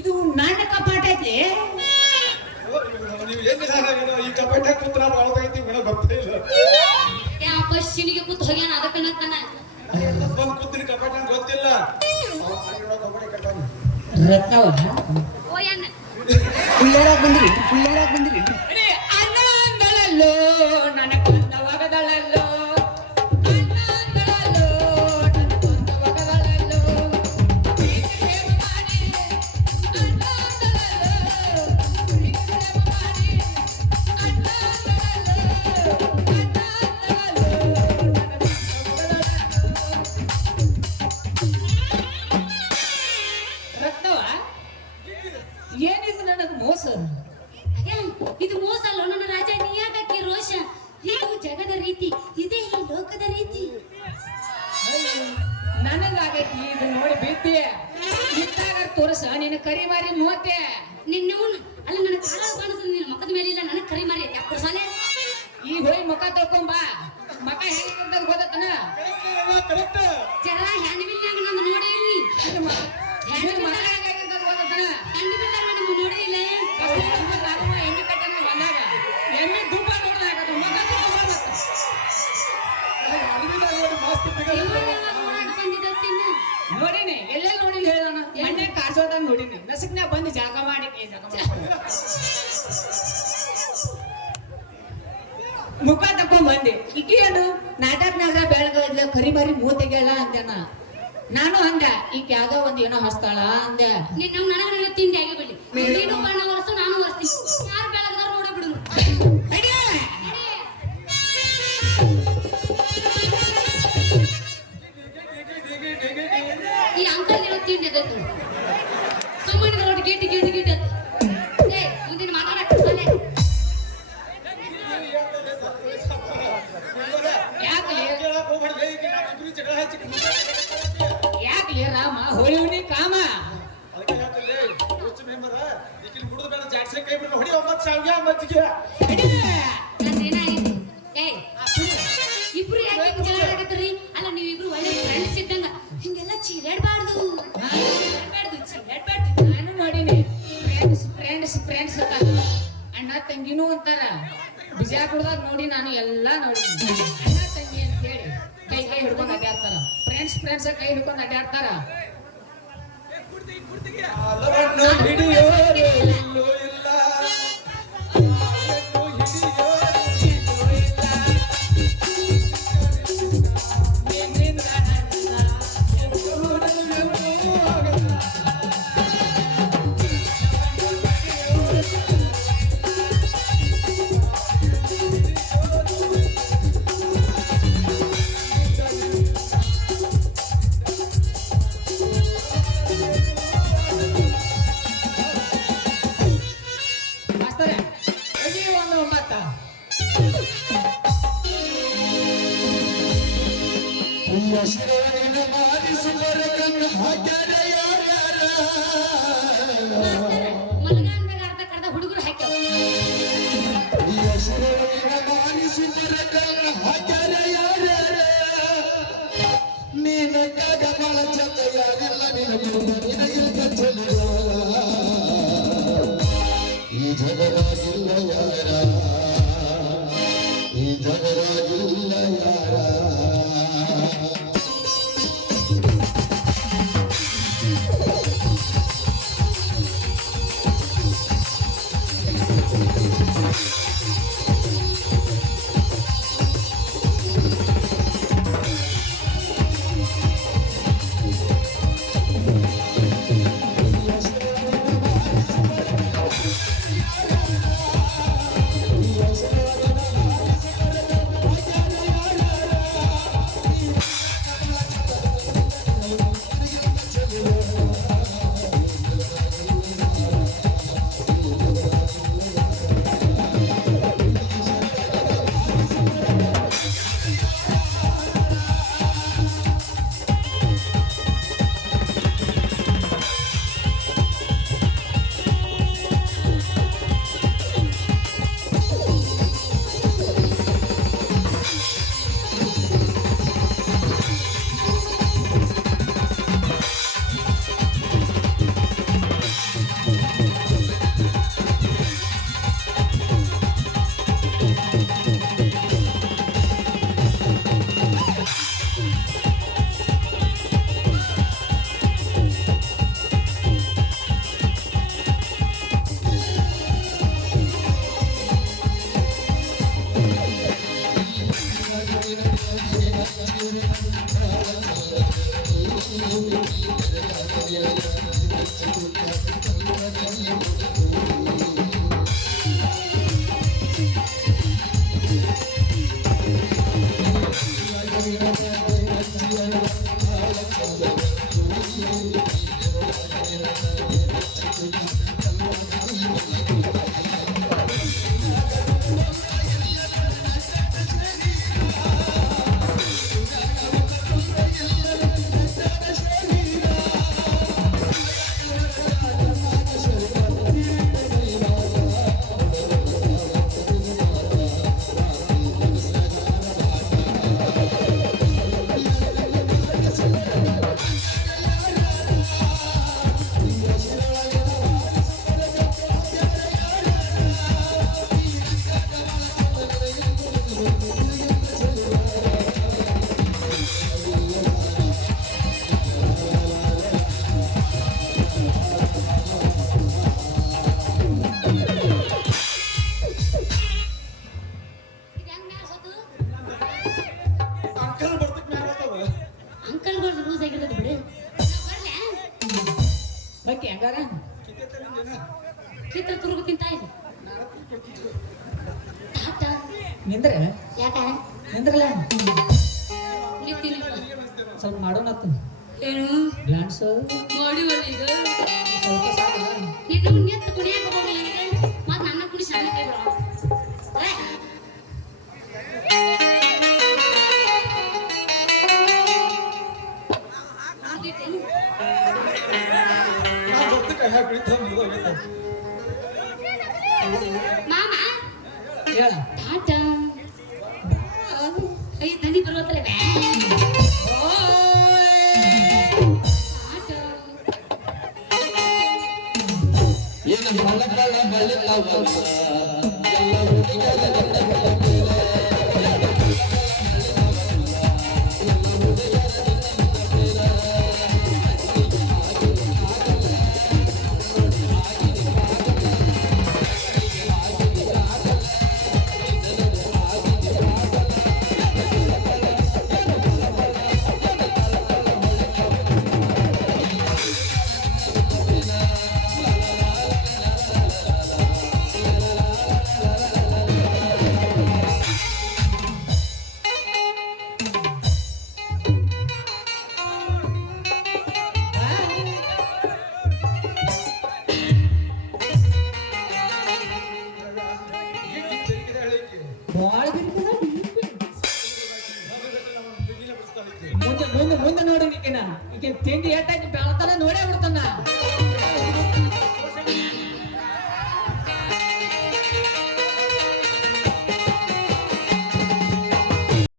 ಇದು ನನ್ನ ಕಪಾಟ ಐತಿ. ನೀವು ಏನು ಈ ಕಪಾಟ ಕೂತ್ರ ಬಾಳ್ದಾಗೈತಿ ಏನೋ ಗೊತ್ತೇ ಇಲ್ಲ. ಯಾ ಬಸ್ಸಿನಿಗೆ ಕೂತ್ ಹೋಗ್ಯಾನ ಅದಕ್ಕೆ ನಗ್ತಾನ. ಬಂದು ಕೂತಿನ ಕಪಾಟ ಅಂತ ಗೊತ್ತಿಲ್ಲ. ರತ್ನವ ಓ ಯಣ್ಣ ಪುಳ್ಳೇರಾಗ ಬಂದ್ರಿ ಅಣ್ಣ ಅಂದಳಲ್ಲೋ ನನ್ನ ಕೊಂದವಾಗದಳಲ್ಲೋ, ಅಣ್ಣ ಅಂದಳಲ್ಲೋ ನನ್ನ ಕೊಂದವಾಗದಳಲ್ಲೋ, ಪ್ರೀತಿ ಪ್ರೇಮ ಮಾಡಿ ಅಣ್ಣ ಅಂದಳಲ್ಲೋ, ಪ್ರೀತಿ ಪ್ರೇಮ ಮಾಡಿ ಅಣ್ಣ ಅಂದಳಲ್ಲೋ, ಅಣ್ಣ ಅಂದಳಲ್ಲೋ ರತ್ನವ ಏನಿದು ನನಗೆ ಮೋಸ? ಅಯ್ಯ, ಇದು ಮೋಸ ಅಲ್ಲ ನನ್ನ ರಾಜ, ನೀಯಾಗಕ್ಕೆ ರೋಷ. ಇದು ಜಗದ ರೀತಿ, ಇದೇ ಈ ಲೋಕದ ರೀತಿ. ನನಗಾಗೈತಿ ಇದು ನೋಡಿ ಬಿದ್ದೆ ಇತ್ತಾಗ ತೋರಿಸ ನಿನ್ನ ಕರಿ ಮಾರಿ ನೋತೆ. ನಿನ್ನವನು ಅಲ್ಲಿ ನನ್ನ ಕಾಲ ಕಾಣಿಸ್ತದೆ, ನಿನ್ನ ಮಕ್ಕದ ಮೇಲೆ ಇಲ್ಲ, ನನಗೆ ಕರಿ ಮಾರಿ ಯಾಕೆ ಕೊಡ್ಸಾಲೆ? ಈಗ ಹೋಗಿ ಮುಖ ತೊಳ್ಕೊಂಬ. ಮಕ ಹೆಂಗಿರ್ತದ ಗೊತ್ತನ? ಕರೆಕ್ಟ್. ಜರ ಹೆಣ್ಣು ಬಿಲ್ಲಾಗ ನಮ್ಮ ನೋಡಿ ಇಲ್ಲಿ. ಹೆಣ್ಣು ಮಕ ಬಿಲ್ಲಾಗ ಹೆಂಗಿರ್ತದ ಗೊತ್ತನ? ಹೆಣ್ಣು ಬಿಲ್ಲಾಗ ನಮ್ಮ ನೋಡಿ ಇಲ್ಲ. ಎಣ್ಣೆ ಕಟ್ಟನ ಬಂದಾಗ ಎಮ್ಮೆ ದುಬ್ಬ ನೋಡ್ದಾಗ ಮಕ ನೋಡಿನಿ ಎಲ್ಲೆಲ್ಲಿ ನೋಡಿಲ್ಲ ಹೇಳೋಣ. ಎಣ್ಣೆ ಕಾಸೋದಾಗ ನೋಡಿನಿ, ನಸಕ್ನ್ಯಾಗ ಬಂದು ಜಾಗ ಮಾಡಿ ಮುಖ ತಕೊಂಡ್ ಬಂದೆ. ಈಕಿ ಏನು ನಾಟಕನಾಗ ಬೆಳಗ್ಗೆ ಕರಿ ಮಾರಿ ಮೂತೆಗೆಲ್ಲ ಅಂದ್ಯಾನ. ನಾನು ಅಂದ ಈಗ ಯಾವ್ದೋ ಒಂದ್ ಏನೋ ಹಸ್ತಾಳ ಅಂದೆ. ನಿನ್ನ ನನಗೆ ತಿಂಡಿ ಆಗಿ ಬಿಡಿ, ನೀನು ಬಣ್ಣ ಒರೆಸು, ನಾನು ಒರೆಸ್ತೀನಿ. ಯಾರು ಬೆಳಗದವ್ರು ನೋಡ ಬಿಡು. ಈ ಅಂಕಲ್ ಏನೋ ತಿಂಡಿ ಅದತ್ತು ಸುಮ್ಮನೆ ನೋಡಿ ಗಿಟ್ಟಿ ಗಿಟ್ಟಿ ಗಿಟ್ಟಿ ಅಂತ. ಏ ಮುಂದಿನ ಮಾತಾಡಕ್ಕೆ ಯಾಕಲಿ ರಾಮ ಹೋಳಿ ಹುಣ್ಣಿ ಕಾಮ ನಂದೇನಾಗಿತ್ತು? ಏ ಇಬ್ರು ಯಾಕೆ ಜಗಳ ಆಗತ್ತೀರಿ? ಅಲ್ಲ ನೀವಿಬ್ರು ಒಳ್ಳೆ ಫ್ರೆಂಡ್ಸ್ ಇದ್ದಂಗ ಹಿಂಗೆಲ್ಲ ಚೀರಾಡ್ಬಾರ್ದು. ಚೀರಾಡ್ಬಾರ್ದು. ನಾನು ನೋಡಿನಿ ಫ್ರೆಂಡ್ಸ್ ಅಣ್ಣ ತಂಗಿನೂ ಅಂತಾರ. ಬಿಜಾಪುರದಾಗ ನೋಡಿ ನಾನು ಎಲ್ಲಾ ನೋಡಿನಿ. ಅಣ್ಣ ತಂಗಿ ಅಂತ ಹೇಳಿ ಕೈ ಹಿಡ್ಕೊಂಡು ಅಡ್ಡಾಡ್ತಾರ. ಫ್ರೆಂಡ್ಸ್ ಕೈ ಹಿಡ್ಕೊಂಡು ಅಡ್ಡಾಡ್ತಾರ. ಶಿರೋಣಿನ ಮಾರಿಸುವರ ಕಣ್ಣು ಹಾಕ್ಯಾರ ಯಾರ್ಯಾರ ಮಲಗಾನ್ದಾಗ ಅರ್ಧ ಕರ್ದ ಹುಡುಗರು ಹಾಕ್ಯಾವ. ಶಿರೋಣಿನ ಮಾರಿಸುವರ ಕಣ್ಣು ಹಾಕ್ಯಾರ ಯಾರ್ಯಾರ ನೀನ ಕಾಗ ಬಾಳ ಚಂದ ಯಾರಿಲ್ಲ ನಿನ್ನ ಕುಟುಂಬ ನಿನಗಿಲ್ಲ ಚಲಿಯ ಈ ಜಗರಾಗಿಲ್ಲ ಯಾರ ಈ ಜಗರಾಗಿಲ್ಲ ಯಾರ ಚಿತ್ರ ತುರುಗು ತಿಂತಾ ಇದೆ ತಾತ ನಿಂದ್ರೆ ಯಾಕ ನಿಂದ್ರಲ್ಲ ನಿಂತೀನಿ ಸ್ವಲ್ಪ ಮಾಡೋಣ ಏನು ಡ್ಯಾನ್ಸ್ ಮಾಡಿವಲ್ಲ ಈಗ ಸ್ವಲ್ಪ ಸಾಕ ನೀನು ನಿಂತು ಕುಣಿಯಕ್ಕೆ ಹೋಗಲಿಲ್ಲ ಮತ್ತೆ ನನ್ನ ಕುಣಿಸಿ ನನ್ನ ಕೈ ಬಿಡೋ ನಾನು ಜೊತೆ ಕೈ ಹಾಕಿಳಿತ ಮುಗಿದೋಗೈತೆ ಮಾಮ ಹೇಳ ತಾತ ಕೈ ದನಿ ಬರುವತ್ತಲ್ಲ ತಾತ ಏನು ಮಲಕಳ ಬಳಿತವಲ್ಲ ಎಲ್ಲ ಹುಡುಗರ